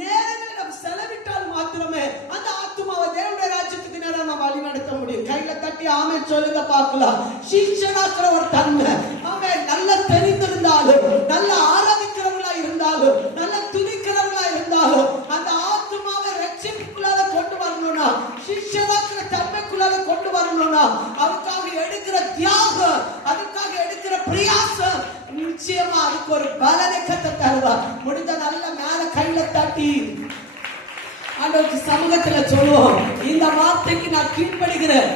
நேரங்களை நம்ம செலவிட்டால் மாத்திரமே அந்த ஆத்துமாவை தேவனுடைய ராஜ்யத்துக்கு நேரம் நம்ம வழி நடத்த முடியும். கையில தட்டி ஆமென் சொல்லுங்க பார்க்கலாம். சீஷனாக்குற ஒரு தன்மை. ஆமென். நல்ல தெரிந்திருந்தாலும், நல்ல ஆராதிக்கிறவங்களா இருந்தாலும், நல்ல துதிக்கிறவங்களா இருந்தாலும் அந்த ஆத்துமாவை ரட்சிப்புக்குள்ளால கொண்டு வரணும்னா, சீஷனாக்குற தன்மைக்குள்ளால கொண்டு வரணும்னா அதுக்காக எடுக்கிற தியாகம், அதுக்காக எடுக்கிற பிரயாசம் நிச்சயமா அதுக்கு ஒரு பலனை கத்த தருவார். முடிந்த நல்ல மேல கையில தட்டி ஆண்டவருக்கு சமூகத்துல சொல்லுவோம், இந்த வார்த்தைக்கு நான் கீழ்ப்படுகிறேன்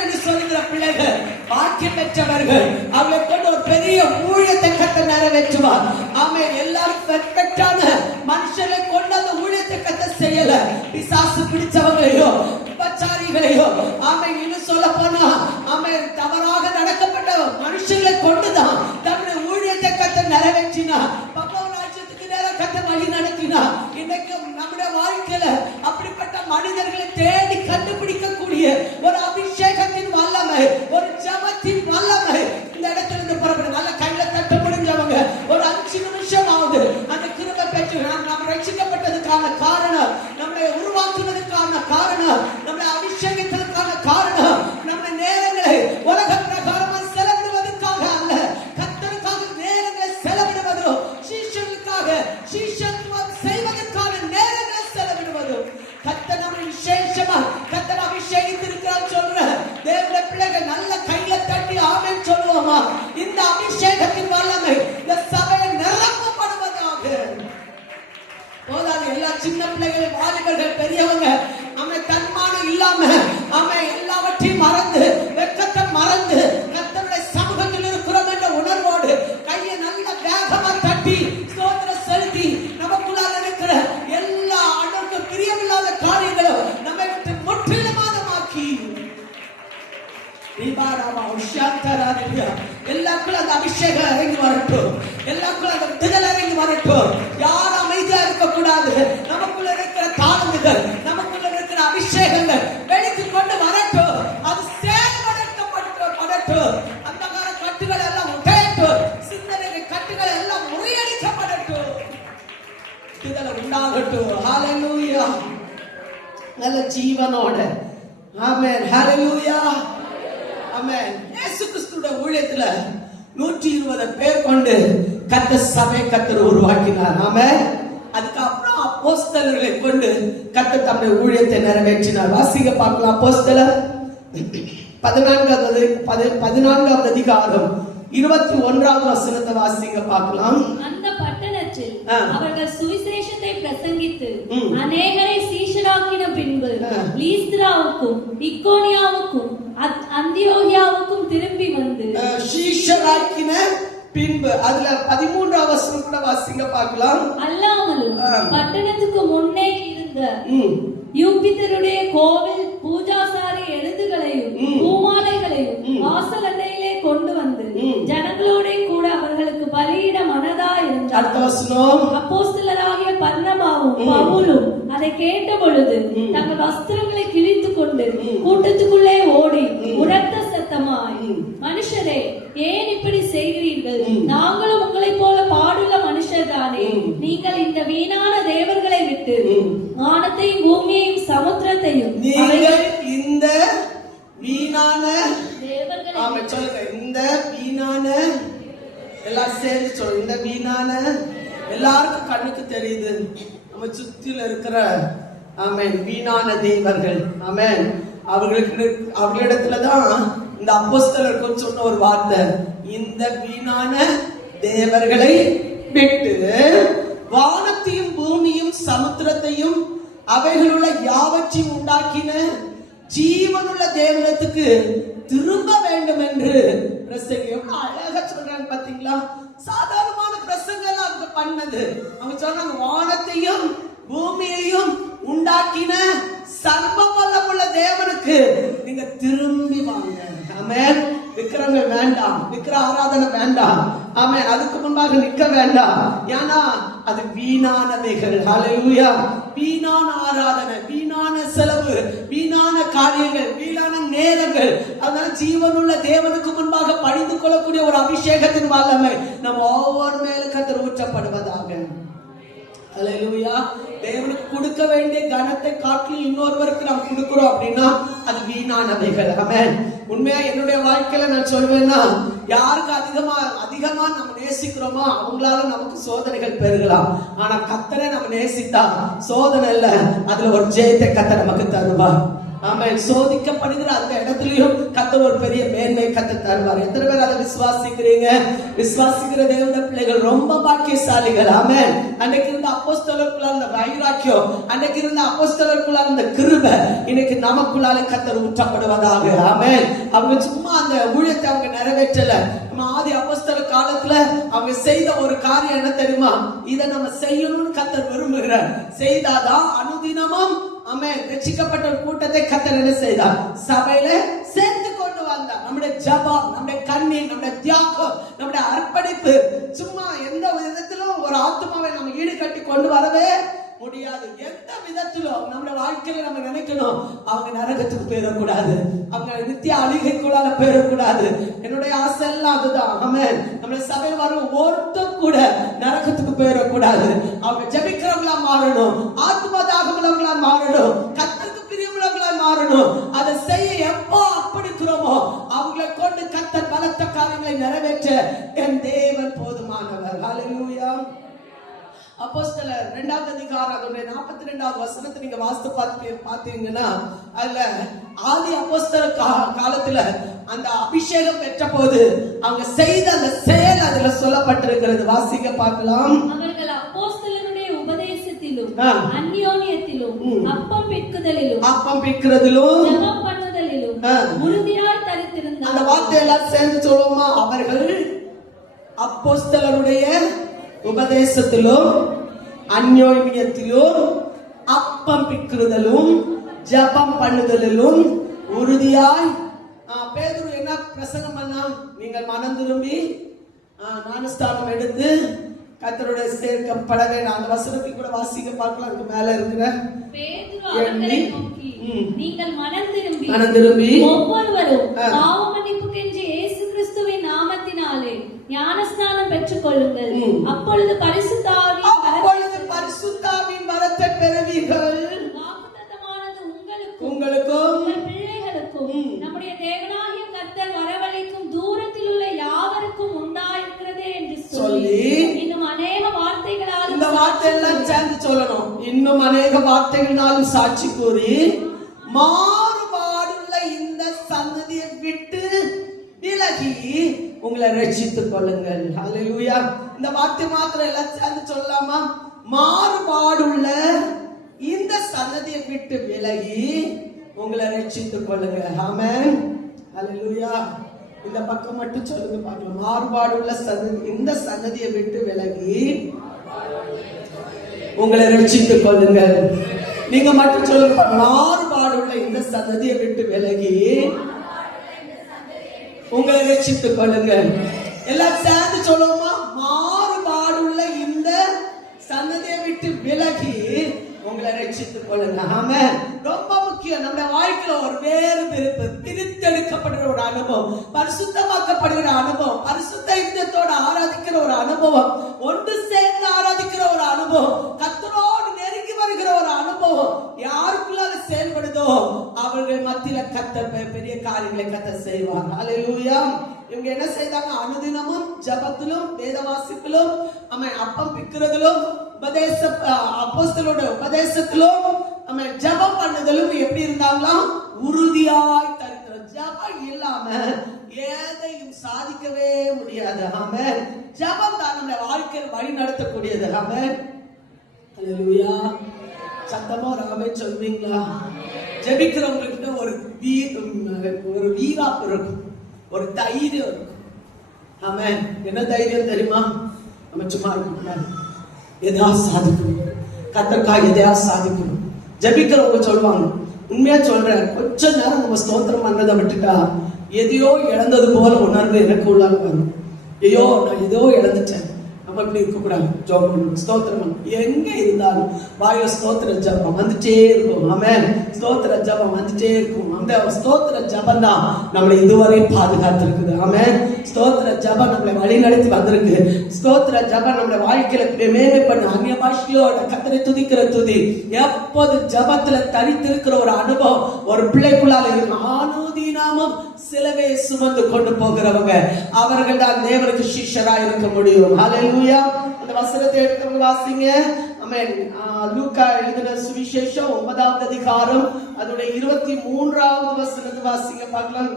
என்று சொல்லுகிற பிள்ளைகள் வாக்கியம் பெற்றவர்கள். அவளை கொண்டு ஒரு பெரிய ஊழியத்தை கத்த நிறைவேற்றுவார். ஆமென். எல்லாரும் பெர்ஃபெக்டான மனுஷனை கொண்டு அந்த ஊழியத்தை கத்த செய்யல. பிசாசு பிடிச்சவங்களையோ விபச்சாரிகளையோ, ஆமென், இன்னும் சொல்ல போனா ஆமென் தவறாக நடக்கப்பட்ட மனுஷங்களை கொண்டுதான் தன்னுடைய ஊழியத்தை கத்த நிறைவேற்றினார். கத்த வழி நடத்தினா. இன்னைக்கு நம்முடைய வாழ்க்கையில அப்படிப்பட்ட மனிதர்களை தேடி கண்டுபிடிக்கக்கூடிய ஒரு அபிஷேகத்தின் வல்லமை, ஒரு ஜெபத்தின் வல்லமை இந்த இடத்துல இருந்து புறப்படும். நல்ல கையில தட்ட முடிஞ்சவங்க ஒரு 5 நிமிஷம் ஆகுது அந்த கிருபை பெற்று நாம் ரட்சிக்கப்பட்டதுக்கான காரணம், நம்மளை உருவாக்குவதற்கான காரணம், நம்மளை அபிஷேகித்ததற்கான காரணம், நம்ம நேரங்களை உலக பிரகாரமாக செலவிடுவதற்காக அல்ல, ஜீவனோட. ஆமென். ஹalleluya. ஆமென். இயேசு கிறிஸ்துவோட ஊழியத்துல 120 பேர் கொண்டு கர்த்தர் உருவாக்கினார். ஆமென். அதுக்கப்புறம் அப்போஸ்தலர்களை கொண்டு கர்த்தர் தம்முடைய ஊழியத்தை நிறைவேற்றினார். வாசிக்க பார்க்கலாம். அப்போஸ்தலர் 14வது அதிகாரம் 21வது வசனத்தை வாசிக்க பார்க்கலாம். அந்த பட்டணத்தில் அவர்கள் சுவிசேஷத்தை பிரசங்கித்து அநேகரை சீஷராக்கின பின்பு லீஸ்திராவுக்கும் இக்கோனியாவுக்கும் அந்தியோகியாவுக்கும் திரும்பி வந்து சீஷராக்கின பின்பு அதுல 13வது வசனம் கூட வாசிக்க பார்க்கலாம். அல்லாமலும் பட்டணத்துக்கு முன்னே இருந்த யூபித்தருடைய கோவில் பூஜாசாரி எழுதுகளையும் பூமாலைகளையும் வாசல் அண்டையிலே கொண்டு வந்து ஜனங்களோட கூட அவர்களுக்கு பலியிட மனதா இருந்தார். அப்போஸ்தலராகிய பர்னபாவும் பவுலும் அதை கேட்ட பொழுது தங்கள் வஸ்திரங்களை கிழித்துக் கொண்டு கூட்டத்துக்குள்ளே ஓடி உரத்த சத்தமாய், மனுஷரே, ஏன் இப்படி செய்கிறீர்கள்? நாங்களும் உங்களைப் போல பாடுள்ள மனுஷர் தானே. நீங்கள் இந்த வீணான தேவர்களை விட்டு வானத்தையும் பூமியையும் சமுத்திரத்தையும் இந்த வீணான தேவர்களை சொல்லுங்க. இந்த வீணான எல்லாம் சேர்ந்து சொல்லுங்க. இந்த வீணான எல்லாருக்கும் கண்ணுக்கு தெரியுது நம்ம சுத்தில இருக்கிற ஆமென் வீணான தேவர்கள். ஆமென். அவர்களிடத்துலதான் இந்த அப்போஸ்தலர்கள் சொன்ன ஒரு வார்த்தை, இந்த வீணான தேவர்களை விட்டு வானத்தையும் பூமியும் சமுத்திரத்தையும் அவைகளுள்ள யாவற்றையும் உண்டாக்கின ஜீவனுள்ள தேவனத்துக்கு திரும்ப வேண்டும் என்று பிரசங்கம். அழகா சொல்றாங்க பாத்தீங்களா? சாதாரணமான பிரசங்கம் அவங்க பண்ணது. அவங்க சொன்னாங்க, வானத்தையும் பூமியையும் உண்டாக்கின சர்வ வல்லமுள்ள தேவனுக்கு நீங்க திரும்பி வாங்க. ஆமென். விக்கிரங்கள் வேண்டாம், விக்கிர ஆராதனை வேண்டாம். ஆமென். அதுக்கு முன்பாக நிக்க வேண்டாம். ஏன்னா அது வீணானவைகள். ஹல்லேலூயா. வீணான ஆராதனை, வீணான செலவு, வீணான காரியங்கள், வீணான நேரங்கள். அதனால ஜீவனுள்ள தேவனுக்கு முன்பாக பணிந்து கொள்ளக்கூடிய ஒரு அபிஷேகத்தின் வல்லமை நம்ம ஒவ்வொரு மேலும் கர்த்தர் ஊற்றப்படுவதாக. ஹல்லேலூயா. தேவனுக்கு கொடுக்க வேண்டிய கனத்தை காட்டிலும் இன்னொருவருக்கு நாம் கொடுக்கிறோம் அப்படின்னா அது வீணானவைகள். ஆமென். உண்மையா என்னுடைய வாழ்க்கையில நான் சொல்வேன்னா, யாருக்கு அதிகமா நம்ம நேசிக்கிறோமோ அவங்களால நமக்கு சோதனைகள் பெருகலாம். ஆனா கர்த்தரை நம்ம நேசித்தா சோதனை இல்ல, அதுல ஒரு ஜெயத்தை கர்த்தர் நமக்கு தருவார். ஆமென். சோதிக்கப்படுகிற அந்த இடத்துலயும் கர்த்தர் ஒரு பெரிய மேன்மை கர்த்தர் தருவார். எத்தனை பேர் அதை விசுவாசிக்கிறீங்க? விசுவாசிக்கிற தேவனுடைய பிள்ளைகள் ரொம்ப பாக்கியசாலிகள். ஆமென். அன்னைக்கு இருந்த அப்போஸ்தலருக்குள்ள அந்த வைராக்கியம், அன்னைக்கு இருந்த அப்போஸ்தலருக்குள்ள அந்த கிருபை இன்னைக்கு நமக்குள்ளால கர்த்தர் ஊற்றப்படுவதாக. ஆமென். அவங்க சும்மா அந்த ஊழியத்தை அவங்க நிறைவேற்றல. நம்ம ஆதி அப்போஸ்தலர் காலத்துல அவங்க செய்த ஒரு காரியம் என்ன தெரியுமா? இதை நம்ம செய்யணும்னு கர்த்தர் விரும்புகிறார். செய்தாதான் அனுதினமும் ஆமென் ரட்சிக்கப்பட்ட ஒரு கூட்டத்தை கர்த்தர் என்ன செய்தார்? சபையில சேர்த்து கொண்டு வந்தார். நம்முடைய ஜெபம், நம்முடைய கண்ணீர், நம்முடைய தியாகம், நம்முடைய அர்ப்பணிப்பு சும்மா எந்த விதத்திலும் ஒரு ஆத்மாவை நம்ம ஈடுகட்டி கொண்டு வரவே முடியாது. எந்த விதத்திலும் நம்முடைய வாழ்க்கையில நம்ம நினைக்கணும், அவங்க நரகத்துக்கு போயிடக்கூடாது, அவங்க நித்திய அழிகைக்குள்ளால போயிடக்கூடாது. என்னுடைய ஆசை எல்லாம் அதுதான். ஆமென். நம்முடைய சபை வரும் ஒருத்தர் கூட நரகத்துக்கு போயிடக்கூடாது. அவங்க ஜெபிக்கிறவங்களா மாறணும், ஆத்மதாகங்களா மாறணும், கர்த்தருக்கு பிரியமுள்ளவங்களா மாறணும். அதை செய்ய எப்போ அப்படிக்கிறோமோ அவங்களை கொண்டு கர்த்தர் பலத்த காரியங்களை நிறைவேற்ற என் தேவன் போதுமானவர். ஹல்லேலூயா. அப்போஸ்தலர் 2வது அதிகாரம் அதோட 42வது வசனத்தை நீங்க வாசித்து பார்த்தீங்கன்னா, அதுல ஆதி அப்போஸ்தலர் காலத்துல அந்த அபிஷேகம் பெற்ற போது அவங்க செய்த அந்த செயல் அதுல சொல்லப்பட்டிருக்கிறது. வாசிக்க பார்க்கலாம். அவர்கள் அப்போஸ்தலருடைய உபதேசத்திலும் அந்யோன்யத்திலும் அப்பம் பிற்குதலிலும் ஜெபம் பண்ணுதலிலும் உறுதியாய் தரித்திருந்தார்கள். அந்த வார்த்தை எல்லாம் சேர்ந்து சொல்லுவோமா? அவர்கள் அப்போஸ்தலருடைய உபதேசத்திலும் அந்யோன்யத்திலும் அப்பம் பிற்குதலும் ஜெபம் பண்ணுதலிலும் உறுதியாய். பேதுரு என்ன பிரசங்கம் பண்ணா? நீங்கள் மனம் திரும்பி ஞானஸ்தானம் எடுத்து கர்த்தருடைய சேர்க்கப்பட வேண்டும். அந்த வசனத்தை கூட வாசிக்க பார்க்கலாம். அதுக்கு மேல இருக்கிற பேதுரு அவர்களை நோக்கி, நீங்கள் மனம் திரும்பி ஒவ்வொருவரும் பாவ மன்னிப்புக்கென்று இயேசு கிறிஸ்துவின் நாமத்தினாலே ஞானஸ்நானம் பெற்றுக் கொள்ளுங்கள். அப்பொழுது பரிசுத்த ஆவியின் வரத்தை பெறுவீர்கள். வாக்குத்தத்தமானது சொல்லி இன்னும் அநேக வார்த்தைகளால் இந்த வார்த்தையெல்லாம் சேர்ந்து சொல்லணும். இன்னும் அநேக வார்த்தைகளாலும் சாட்சி கூறி மாறுபாடுள்ள இந்த சந்ததியை விட்டு விலகி உங்களை ரட்சித்துக் கொள்ளுங்கள். ஹல்லேலூயா. இந்த வார்த்தை மாத்திரம் எல்லாம் சேர்ந்து சொல்லலாமா? மாறுபாடுள்ள இந்த சந்ததியை விட்டு விலகி உங்களை ரட்சித்துக் கொள்ளுங்க. ஆமென். ஹல்லேலூயா. இந்த பக்கம் மட்டும் சொல்லுங்க பார்க்கலாம். மாறுபாடுள்ள இந்த சந்ததியை விட்டு விலகி உங்களை ரட்சித்துக் கொள்ளுங்கள். நீங்க மட்டும் சொல்லுங்க. மாறுபாடுள்ள இந்த சந்ததியை விட்டு விலகி உங்களை ரட்சித்துக் கொள்ளுங்கள். எல்லாம் சேர்ந்து சொல்லுவோமா? மாறுபாடுள்ள இந்த சந்ததியை விட்டு விலகி உங்களை ரட்சித்துக் கொள்ளுங்க. ஆமென். ரொம்ப முக்கியம். நம்ம வாழ்க்கையில ஒரு வேறு பிரித்தெடுக்கப்படுகிற ஒரு அனுபவம், பரிசுத்தமாக்கப்படுகிற அனுபவம், பரிசுத்த யுத்தத்தோடு ஆராதிக்கிற ஒரு அனுபவம், ஒன்று சேர்ந்து ஆராதிக்கிற ஒரு அனுபவம், கர்த்தரோடு நெருங்கி வருகிற ஒரு அனுபவம் யாருக்குள்ளால செயல்படுதோ அவர்கள் மத்தியில கர்த்தர் பெரிய காரியங்களை கர்த்தர் செய்வார். ஹல்லேலூயா. இவங்க என்ன செய்தாங்க? அனுதினமும் ஜபத்திலும் வேத வாசிப்பிலும் அப்பம் பிக்கிறதிலும் அப்போஸ்தலரோட உபதேசத்திலும் ஜபம் பண்ணுதலும் எப்படி இருந்தாங்களாம்? உறுதியாய் தரித்திரம். ஜபம் இல்லாம எதையும் சாதிக்கவே முடியாது. ஆமென். ஜபம் தான் நம்ம வாழ்க்கையில் வழி நடத்தக்கூடியது. ஆமென். ஹல்லேலூயா. சத்தமா ஒரு ஆமென் சொல்வீங்களா? ஜெபிக்கிறவங்களுக்கு ஒரு வீராப்பு இருக்கும், ஒரு தைரியம் இருக்கும். ஆமென். என்ன தைரியம் தெரியுமா? நம்ம சும்மா இருக்கக்கூடாது, எதாவது சாதிக்கணும், கர்த்தருக்காக எதையாவது சாதிக்கணும். ஜெபிக்கிறவங்க சொல்லுவாங்க, உண்மையா சொல்றேன், கொஞ்ச நேரம் நம்ம ஸ்தோத்திரம் பண்ணதை விட்டுட்டா எதையோ இழந்தது போல உணர்வு எனக்கு உள்ளாக வரும். ஐயோ நான் ஏதோ இழந்துட்டேன். நம்ம இப்படி இருக்கக்கூடாது. ஜெபம் ஸ்தோத்திரம் எங்க இருந்தாலும் வாயு ஸ்தோத்திர ஜபம் வந்துட்டே இருக்கும். ஆமென். ஸ்தோத்திர ஜபம் வந்துட்டே இருக்கும். அந்த ஸ்தோத்திர ஜபம் தான் நம்மளை இதுவரை பாதுகாத்திருக்குது. ஆமென். ஸ்தோத்திர ஜபம் நம்மளை வழி நடத்தி வந்திருக்கு. ஸ்தோத்திர ஜபம் நம்மளை வாழ்க்கையில மேன்மை பண்ண அந்நிய பாஷையோட கர்த்தரை துதிக்கிற துதி எப்போது ஜபத்துல தனித்திருக்கிற ஒரு அனுபவம் ஒரு பிள்ளைக்குள்ளால இருக்கும். ஆனோதினாமும் சிலவே சுமந்து கொண்டு போகிறவங்க அவர்கள் தான் தேவனுக்கு சிஷ்யரா இருக்க முடியும். ஹல்லேலூயா. அந்த வசனத்தை எடுத்து வாசிங்க. ஆமென். லூக்கா எழுதின சுவிசேஷம் 9வது அதிகாரம் அதோட 23வது வசனத்தை வாசிங்க பார்க்கலாம்.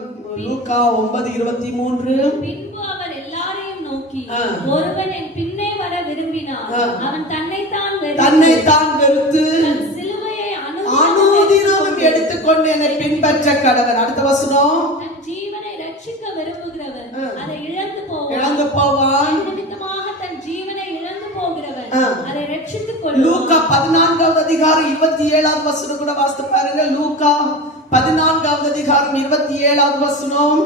லூக்கா 9:23. பின்பு அவர் எல்லாரையும் நோக்கி, ஒருவன் என் பின்னே வர விரும்பினான் அவன் தன்னைத்தான் வெறுத்து சிலுவையை அனுதினமும் எடுத்துக்கொண்டு என்னை பின்பற்ற கடவன். அடுத்த வசனம், தன் ஜீவனை ரட்சிக்க விரும்புகிறவன் அதை இழந்து போவான். நிமித்தமாக தன் ஜீவனை இழந்து போகிறவன் அதை ரட்சித்துக் கொள்வான். லூக்கா 14வது அதிகாரம் 27வது வசனம் கூட வாசித்து பாருங்க. லூக்கா 14வது அதிகாரம் 27வது வசனம்,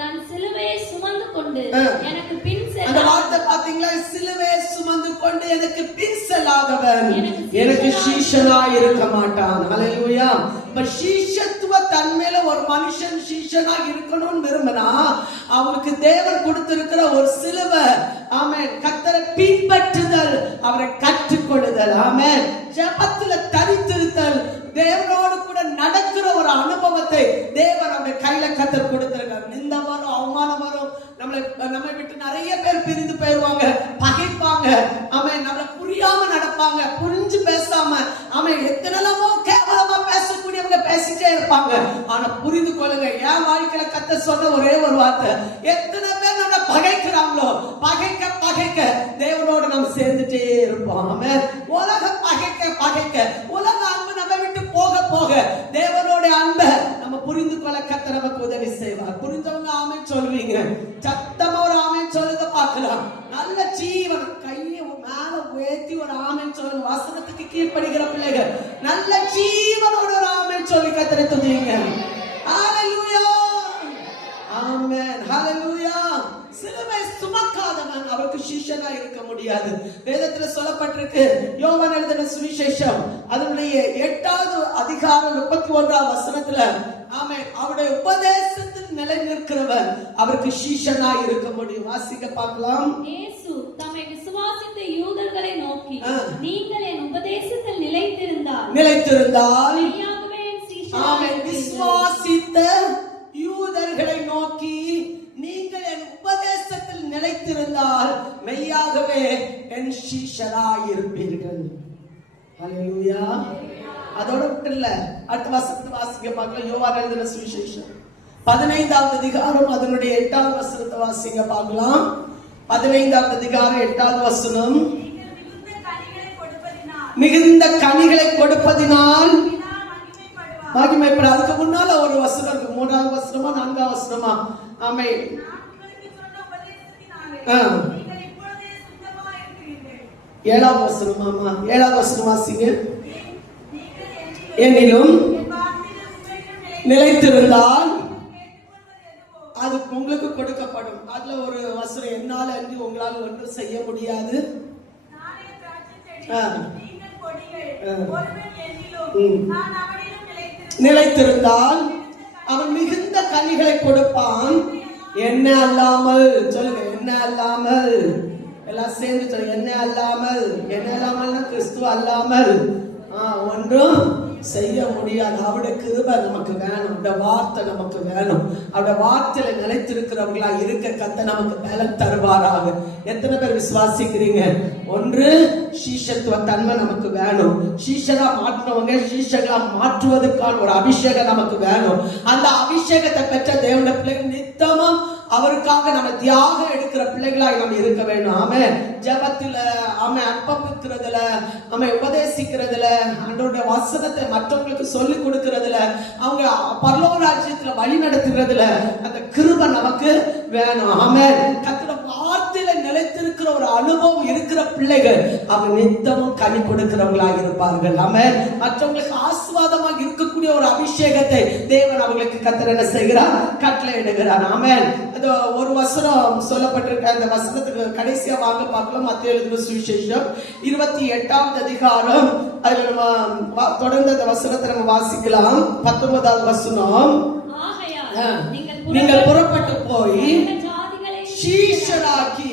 தன் சிலுவையை சுமந்து கொண்டு எனக்கு பின் செல்ல. அந்த வார்த்தை பாத்தீங்களா? சிலுவையை சுமந்து கொண்டு எனக்கு பின் செல்லாதவன் எனக்கு சீஷனாய் இருக்க மாட்டான். ஹல்லேலூயா. சீஷத்துவ தன்மையில ஒரு மனுஷன் சீஷனா இருக்கணும்னு விரும்பினா அவனுக்கு தேவன் கொடுத்திருக்கிற ஒரு சிலுவை. ஆமென். கர்த்தரை பின்பற்றுதல், அவரை கற்றுக்கொள்ளுதல். ஆமென். ஜெபத்துல தரித்திருத்தல், தேவனோடு கூட நடக்கிற ஒரு அனுபவத்தை தேவன் நம்முடைய கையில கர்த்தர் கொடுத்திருக்கார். நிந்த வரும், அவமானம் வரும், நம்மை விட்டு நிறைய பேர் பிரிந்து போயிருவாங்க, பகைப்பாங்க. ஆமென். நம்மள புரியாம நடப்பாங்க, புரிஞ்சு பேசாம, ஆமென், எத்தனைலமோ கேவலமா பேசக்கூடியவங்க பேசிட்டே இருப்பாங்க. ஆனா புரிந்து கொள்ளுங்க, என் வாழ்க்கையில கர்த்தர் சொன்ன ஒரே ஒரு வார்த்தை, எத்தனை பேர் நம்மள பகைக்கிறாங்களோ பகைக்க தேவனோடு நாம் சேர்ந்துட்டே இருப்போம். ஆமென். உலகம் பகைக்க உலக அன்பு நம்ம விட்டு போக தேவனோட அன்பை நம்ம புரிந்து கொள்ள கர்த்தர் நமக்கு உதவி செய்வார். புரிஞ்சவங்க ஆமென் சொல்வீங்க. சத்தமா ஒரு ஆமென் சொல்லுங்க பார்க்கலாம். நல்ல ஜீவன் கையை மேல உயர்த்தி ஒரு ஆமென் சொல்லுங்க. வசனத்துக்கு கீழ்ப்படுகிற பிள்ளைகள் நல்ல ஜீவனோட ஒரு ஆமென் சொல்லி கர்த்தரை துதிங்க. ஹல்லேலூயா. ஆமென். ஹல்லேலூயா. சிலுவை சுமக்காதவன் அவருக்கு சீஷனா இருக்க முடியாது. வேதத்துல சொல்லப்பட்டிருக்கு. யோவான் எழுதின சுவிசேஷம் அதனுடைய 8வது அதிகாரம் 31வது வசனத்துல, ஆமென், அவருடைய உபதேசத்தில் நிலை நிற்கிறவர் அவருக்கு சீஷனா இருக்க முடியும். வாசிக்க பார்க்கலாம். இயேசு தம்மை விசுவாசித்த யூதர்களை நோக்கி, நீங்கள் என் உபதேசத்தில் நிலைத்திருந்தால் மெய்யாகவே என் சீஷராய். ஆமென். விசுவாசித்த யூதர்களை நோக்கி நீங்கள் என் உபதேசத்தில் நிலைத்திருந்தால் மெய்யாகவே என் சீஷராயிருப்பீர்கள். ஹல்லேலூயா. அதோட விட்டு இல்ல, அடுத்த வசனத்தை வாசிக்க பார்க்கலாம். யோவான் எழுதின சுவிசேஷம் 15வது அதிகாரம் அதனுடைய 8வது வசனத்தை வாசிக்க பார்க்கலாம். 15வது அதிகாரம் 8வது வசனம். மிகுந்த கனிகளை கொடுப்பதினால் மகிமைப்பட. அதுக்கு முன்னால ஒரு வசனம் இருக்கு, 3வது வசனமா 4வது வசனமா? ஆமென். 7வது வசனமாமா? 7வது வசனம் வாசிங்க. எனிலும் நிலைத்திருந்தால் அது உங்களுக்கு கொடுக்கப்படும். அதுல ஒரு வசனம், என்னால அன்றி உங்களால் ஒன்றும் செய்ய முடியாது. நிலைத்திருந்தால் அவன் மிகுந்த கனிகளை கொடுப்பான். என்ன அல்லாமல் சொல்லுங்க, என்ன அல்லாமல். எல்லாம் சேர்ந்து சொல்லுங்க, என்ன அல்லாமல். என்ன அல்லாமல்? கிறிஸ்துவ அல்லாமல் ஒன்றும் செய்ய முடியாது. அவருடைய கிருபை நமக்கு வேணும், அவருடைய வார்த்தை நமக்கு வேணும். அவருடைய வார்த்தையில நிலைத்திருக்கிறவங்களா இருக்க கத்த நமக்கு பலன் தருவாராக. எத்தனை பேர் விசுவாசிக்கிறீங்க? ஒன்று, சீஷத்துவ தன்மை நமக்கு வேணும். சீஷரா மாற்றினவங்க சீஷர்களா மாற்றுவதற்கான ஒரு அபிஷேகம் நமக்கு வேணும். அந்த அபிஷேகத்தை பெற்ற தேவனுடைய பிள்ளைகள் நித்தமும் அவருக்காக நம்ம தியாகம் எடுக்கிற பிள்ளைகளாய் நம்ம இருக்க வேண்டும். ஆமென். ஜெபத்துல, ஆமென், அர்ப்பணிக்கிறதுல, ஆமென், உபதேசிக்கிறதுல, ஆண்டவருடைய வசனத்தை மற்றவங்களுக்கு சொல்லி கொடுக்கிறதுல, அவங்க பரலோக ராஜ்யத்துல வழி நடத்துகிறதுல அந்த கிருபை நமக்கு வேணும். ஆமென். கர்த்தருடைய வார்த்தையில நிலைத்திருக்கிற ஒரு அனுபவம் இருக்கிற பிள்ளைகள் அவங்க நித்தமும் கனி கொடுக்கிறவங்களாக இருப்பார்கள். ஆமென். மற்றவங்களுக்கு ஆசீர்வாதமாக இருக்கக்கூடிய ஒரு அபிஷேகத்தை தேவன் அவங்களுக்கு கர்த்தர் என்ன செய்கிறார்? கட்டளை இடுகிறார். ஆமென். ஒரு வசனம் சொல்லப்பட்டிருக்க, அந்த வசனத்துக்கு கடைசியா வாங்க பார்க்கலாம். மத்தேயு எழுதின சுவிசேஷம் 28வது அதிகாரம். அதுல நம்ம தொடர்ந்து அந்த வசனத்தை நம்ம வாசிக்கலாம். 19வது வசனம். நீங்கள் புறப்பட்டு போய் சீஷராக்கி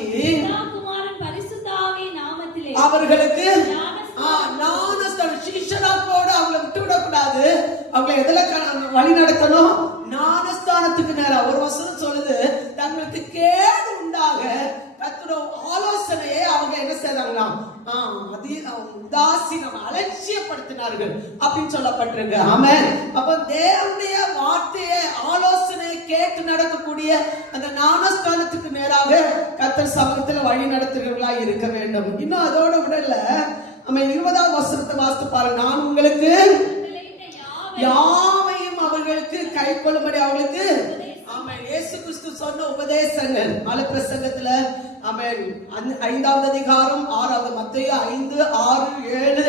அவர்களுக்கு ஞானஸ்தானம். சீஷராக்கோடு அவங்களை விட்டு விடக்கூடாது. அவங்களை எதுல வழி நடத்தணும்? ஞானஸ்தானத்துக்கு நேரா. ஒரு வசனம் சொல்லுது, தங்களுக்கு கேடு உண்டாக கர்த்தருடைய ஆலோசனையை அவங்க என்ன செய்றாங்களாம்? உதாசீனம், அலட்சியப்படுத்தினார்கள் அப்படின்னு சொல்லப்பட்டிருக்கு. ஆமென். அப்ப தேவனுடைய வார்த்தையை, ஆலோசனையை கேட்டு நடக்கக்கூடிய அந்த ஞானஸ்தானத்துக்கு நேராக கர்த்தர் சமூகத்தில் வழி நடத்துகிறவர்களா இருக்க வேண்டும். இன்னும் அதோட விடல, நம்ம 20வது வசனத்தை வாசித்து பாருங்க. நான் உங்களுக்கு யாவையும் அவர்களுக்கு கை கொள்ளும்படி அவர்களுக்கு, ஆமென், இயேசு கிறிஸ்து சொன்ன உபதேசங்கள் மலை பிரசங்கத்துல, ஆமென், 5வது அதிகாரம் 6வது மத்தேயு 5, 6, 7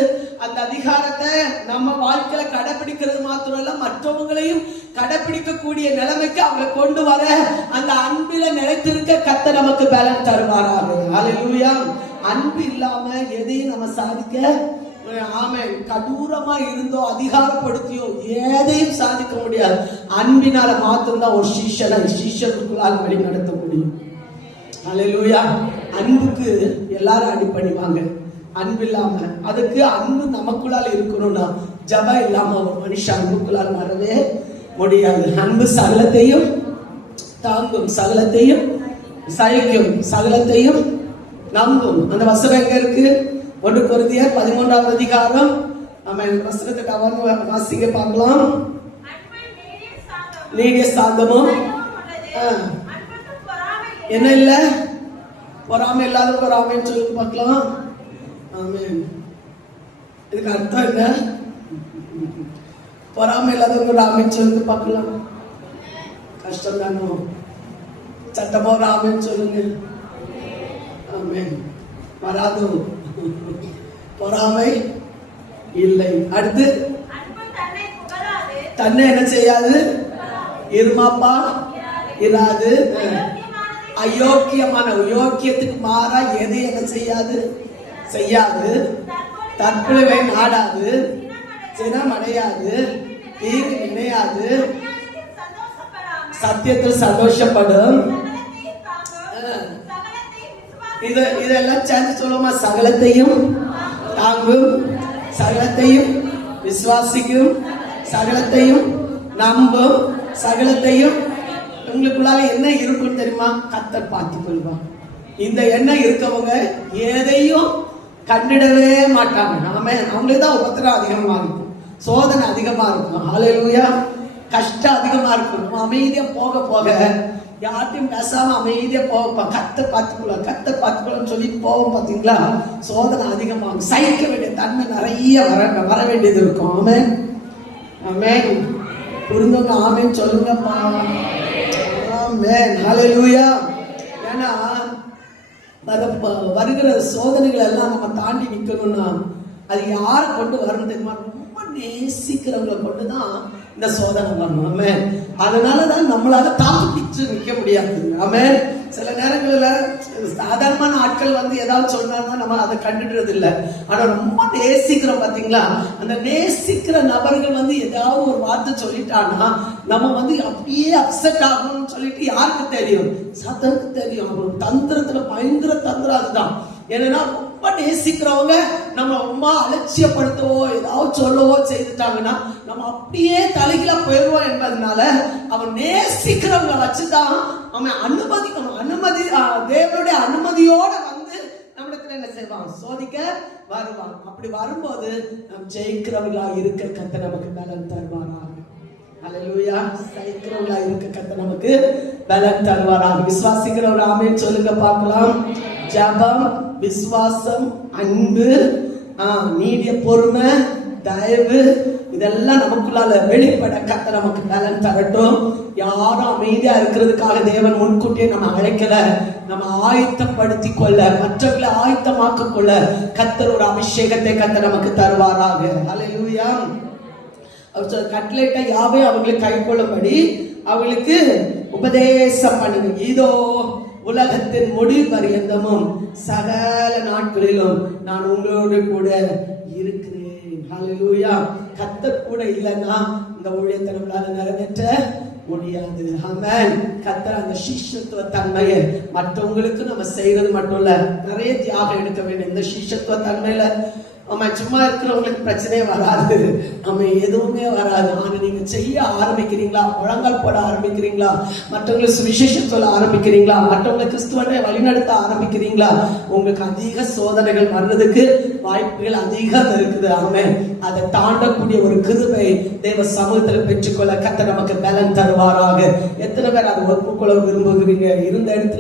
அந்த அதிகாரத்தை நம்ம வாழ்க்கையில கடைபிடிக்கிறது மாத்திரம் இல்ல, மற்றவங்களையும் கடைபிடிக்கக்கூடிய நிலைமைக்கு அவங்க கொண்டு வர அந்த அன்பில நிலைத்திருக்க கர்த்தர் நமக்கு பலன் தருவாராக. ஹல்லேலூயா. அன்பு இல்லாம எதையும் நம்ம சாதிக்க, ஆமென், கடூரமா இருந்தோ அதிகாரப்படுத்தியோ எதையும் சாதிக்க முடியாது. அன்பினால மாத்திரம்தான் ஒரு சீஷருக்குள்ளால் வழி நடத்த முடியும். ஹல்லேலூயா. அன்புக்கு எல்லாரும் அடிபணிவாங்க. அன்பு இல்லாம, அதுக்கு அன்பு நமக்குள்ளால் இருக்கணும்னா ஜபம் இல்லாம ஒரு மனுஷன் அன்புக்குள்ளால் வரவே முடியாது. அன்பு சகலத்தையும் தாங்கும், சகலத்தையும் சகிக்கும், சகலத்தையும் நம்பும். அந்த வசனம் எங்க இருக்கு? 1 கொரிந்தியர் 13வது அதிகாரம். ஆமென். வசனத்தை வாசிக்க பார்க்கலாம். நீடிய சாந்தமும் என்ன இல்ல, பொறாமை இல்லாத பொறாமைன்னு சொல்லி பார்க்கலாம். ஆமென். இதுக்கு அர்த்தம் என்ன? பொறாமை இல்லாத பொறாமைன்னு சொல்லி பார்க்கலாம். கஷ்டம் தானோ? சட்டமோ ராமன் சொல்லுங்க. ஆமென். வராது, பொறாமை இல்லை. அடுத்து, தன்னை என்ன செய்யாது? இருமாப்பா இராது. அயோக்கியமான, யோக்கியத்துக்கு மாறா எது என்ன செய்யாது? செய்யாது. தற்பொழுவை நாடாது, சினம் அடையாது, தீங்கு நினையாது, சத்தியத்தில் சந்தோஷப்படும். இதெல்லாம் சேர்ந்து சொல்லுமா? சகலத்தையும் தாங்கும், சகலத்தையும் விசுவாசிக்கும், சகலத்தையும் நம்பும், சகலத்தையும். உங்களுக்குள்ளால என்ன இருக்கும் தெரியுமா? கர்த்தர் பார்த்துக் கொள்வார். இந்த எண்ணம் இருக்கவங்க எதையும் கண்டிடவே மாட்டாங்க. ஆமென். அவங்களுக்கு தான் உபத்திரம் அதிகமா இருக்கும், சோதனை அதிகமா இருக்கும். ஹல்லேலூயா. கஷ்டம் அதிகமா இருக்கும். நம்ம அமைதியா போக போக, யார்ட்டையும் பேசாம அமைதியா போவோம், கத்த பார்த்துக்கலாம் சொல்லிட்டு போவோம். பாத்தீங்களா, சோதனை அதிகமாகும். சகிக்க வேண்டிய தன்மை நிறைய வர வேண்டியது இருக்கும். ஆமென். ஆமென். புரிந்தவங்க ஆமென் சொல்லுங்கப்பா. ஆமென். ஹல்லேலூயா. ஏன்னா வருகிற சோதனைகள் எல்லாம் நம்ம தாண்டி நிக்கணும்னா அது யாரை கொண்டு வரணும் தெரியுமா? ரொம்ப நேசிக்கிறவங்களை கொண்டுதான் இந்த சோதனை வரணும். அதனாலதான் நம்மளால தாக்கு பிடிச்சு நிக்க முடியாது. ஆமென். சில நேரங்களில் சாதாரணமான ஆட்கள் வந்து ஏதாவது சொன்னாங்கன்னா நம்ம அதை கண்டுடுறது இல்லை. ஆனா ரொம்ப நேசிக்கிறோம் பாத்தீங்களா, அந்த நேசிக்கிற நபர்கள் வந்து ஏதாவது ஒரு வார்த்தை சொல்லிட்டான்னா நம்ம வந்து அப்படியே அப்செட் ஆகணும்னு சொல்லிட்டு யாருக்கு தெரியும்? சாத்தானுக்கு தெரியும். ஒரு தந்திரத்துல பயங்கர தந்திரம் அதுதான். ஏன்னா ரொம்ப நேசிக்கிறவங்க நம்ம ரொம்ப அலட்சியப்படுத்தவோ ஏதாவது சொல்லவோ செய்துட்டாங்கன்னா நம்ம அப்படியே தலைகீழா போயிடுவோம் என்பதனால அவன் நேசிக்கிறவங்களை வச்சுதான் அவன் அனுமதிக்கணும். தேவனுடைய அனுமதியோட வந்து நம்மிடத்துல என்ன செய்வான்? சோதிக்க வருவான். அப்படி வரும்போது நம் ஜெயிக்கிறவர்களா இருக்க கர்த்தர் நமக்கு பலன் தருவாராக. ஹல்லேலூயா. சகிக்கிறவர்களா இருக்க கர்த்தர் நமக்கு பலன் தருவாராக. விசுவாசிக்கிறவங்க ஆமென் சொல்லுங்க பார்க்கலாம். ஜெபம், விசுவாசம், அன்பு, நீடிய பொறுமை, தயவு, இதெல்லாம் நமக்குள்ளால வெளிப்பட கர்த்தர் நமக்கு பலன் தரட்டும். யாரும் அமைதியா இருக்கிறதுக்காக தேவன் முன்கூட்டியே நம்ம அழைக்கல. நம்ம ஆயத்தப்படுத்தி கொள்ள, மற்றவர்களை ஆயத்தமாக்க கொள்ள கர்த்தர் ஒரு அபிஷேகத்தை கர்த்தர் நமக்கு தருவாராக. ஹல்லேலூயா. கட்டளையிட்ட யாவே அவங்களுக்கு கை கொள்ளும்படி அவங்களுக்கு உபதேசம் பண்ணுங்க. இதோ உலகத்தின் முடிவு பரியந்தமும் சகல நாட்களிலும் நான் உங்களோடு கூட இருக்கிறேன். ஹல்லேலூயா. கர்த்தர் கூட இல்லைன்னா இந்த ஊழியத்தை நம்மளால நிறைவேற்ற முடியாது. ஆமென். கர்த்தர் அந்த சிஷ்யத்துவ தன்மையை மற்றவங்களுக்கு நம்ம செய்யறது மட்டும் இல்ல, நிறைய தியாகம் எடுக்க வேண்டும். இந்த சிஷ்யத்துவ தன்மையில நம்ம சும்மா இருக்கிறவங்களுக்கு பிரச்சனையே வராது, நம்ம எதுவுமே வராது. ஆனா நீங்க செய்ய ஆரம்பிக்கிறீங்களா, முழங்கால் போட ஆரம்பிக்கிறீங்களா, மற்றவங்களை சுவிசேஷம் சொல்ல ஆரம்பிக்கிறீங்களா, மற்றவங்களை கிறிஸ்துவனை வழிநடத்த ஆரம்பிக்கிறீங்களா, உங்களுக்கு அதிக சோதனைகள் வர்றதுக்கு வாய்ப்புகள் அதிகம் இருக்குது. ஆமென். அதை தாண்டக்கூடிய ஒரு கிருபை தேவ சமூகத்தில் பெற்றுக்கொள்ள கர்த்தர் நமக்கு பலன் தருவாராக. எத்தனை பேர் அதை ஒப்புக்கொள்ள விரும்புகிறீங்க? இருந்த இடத்துல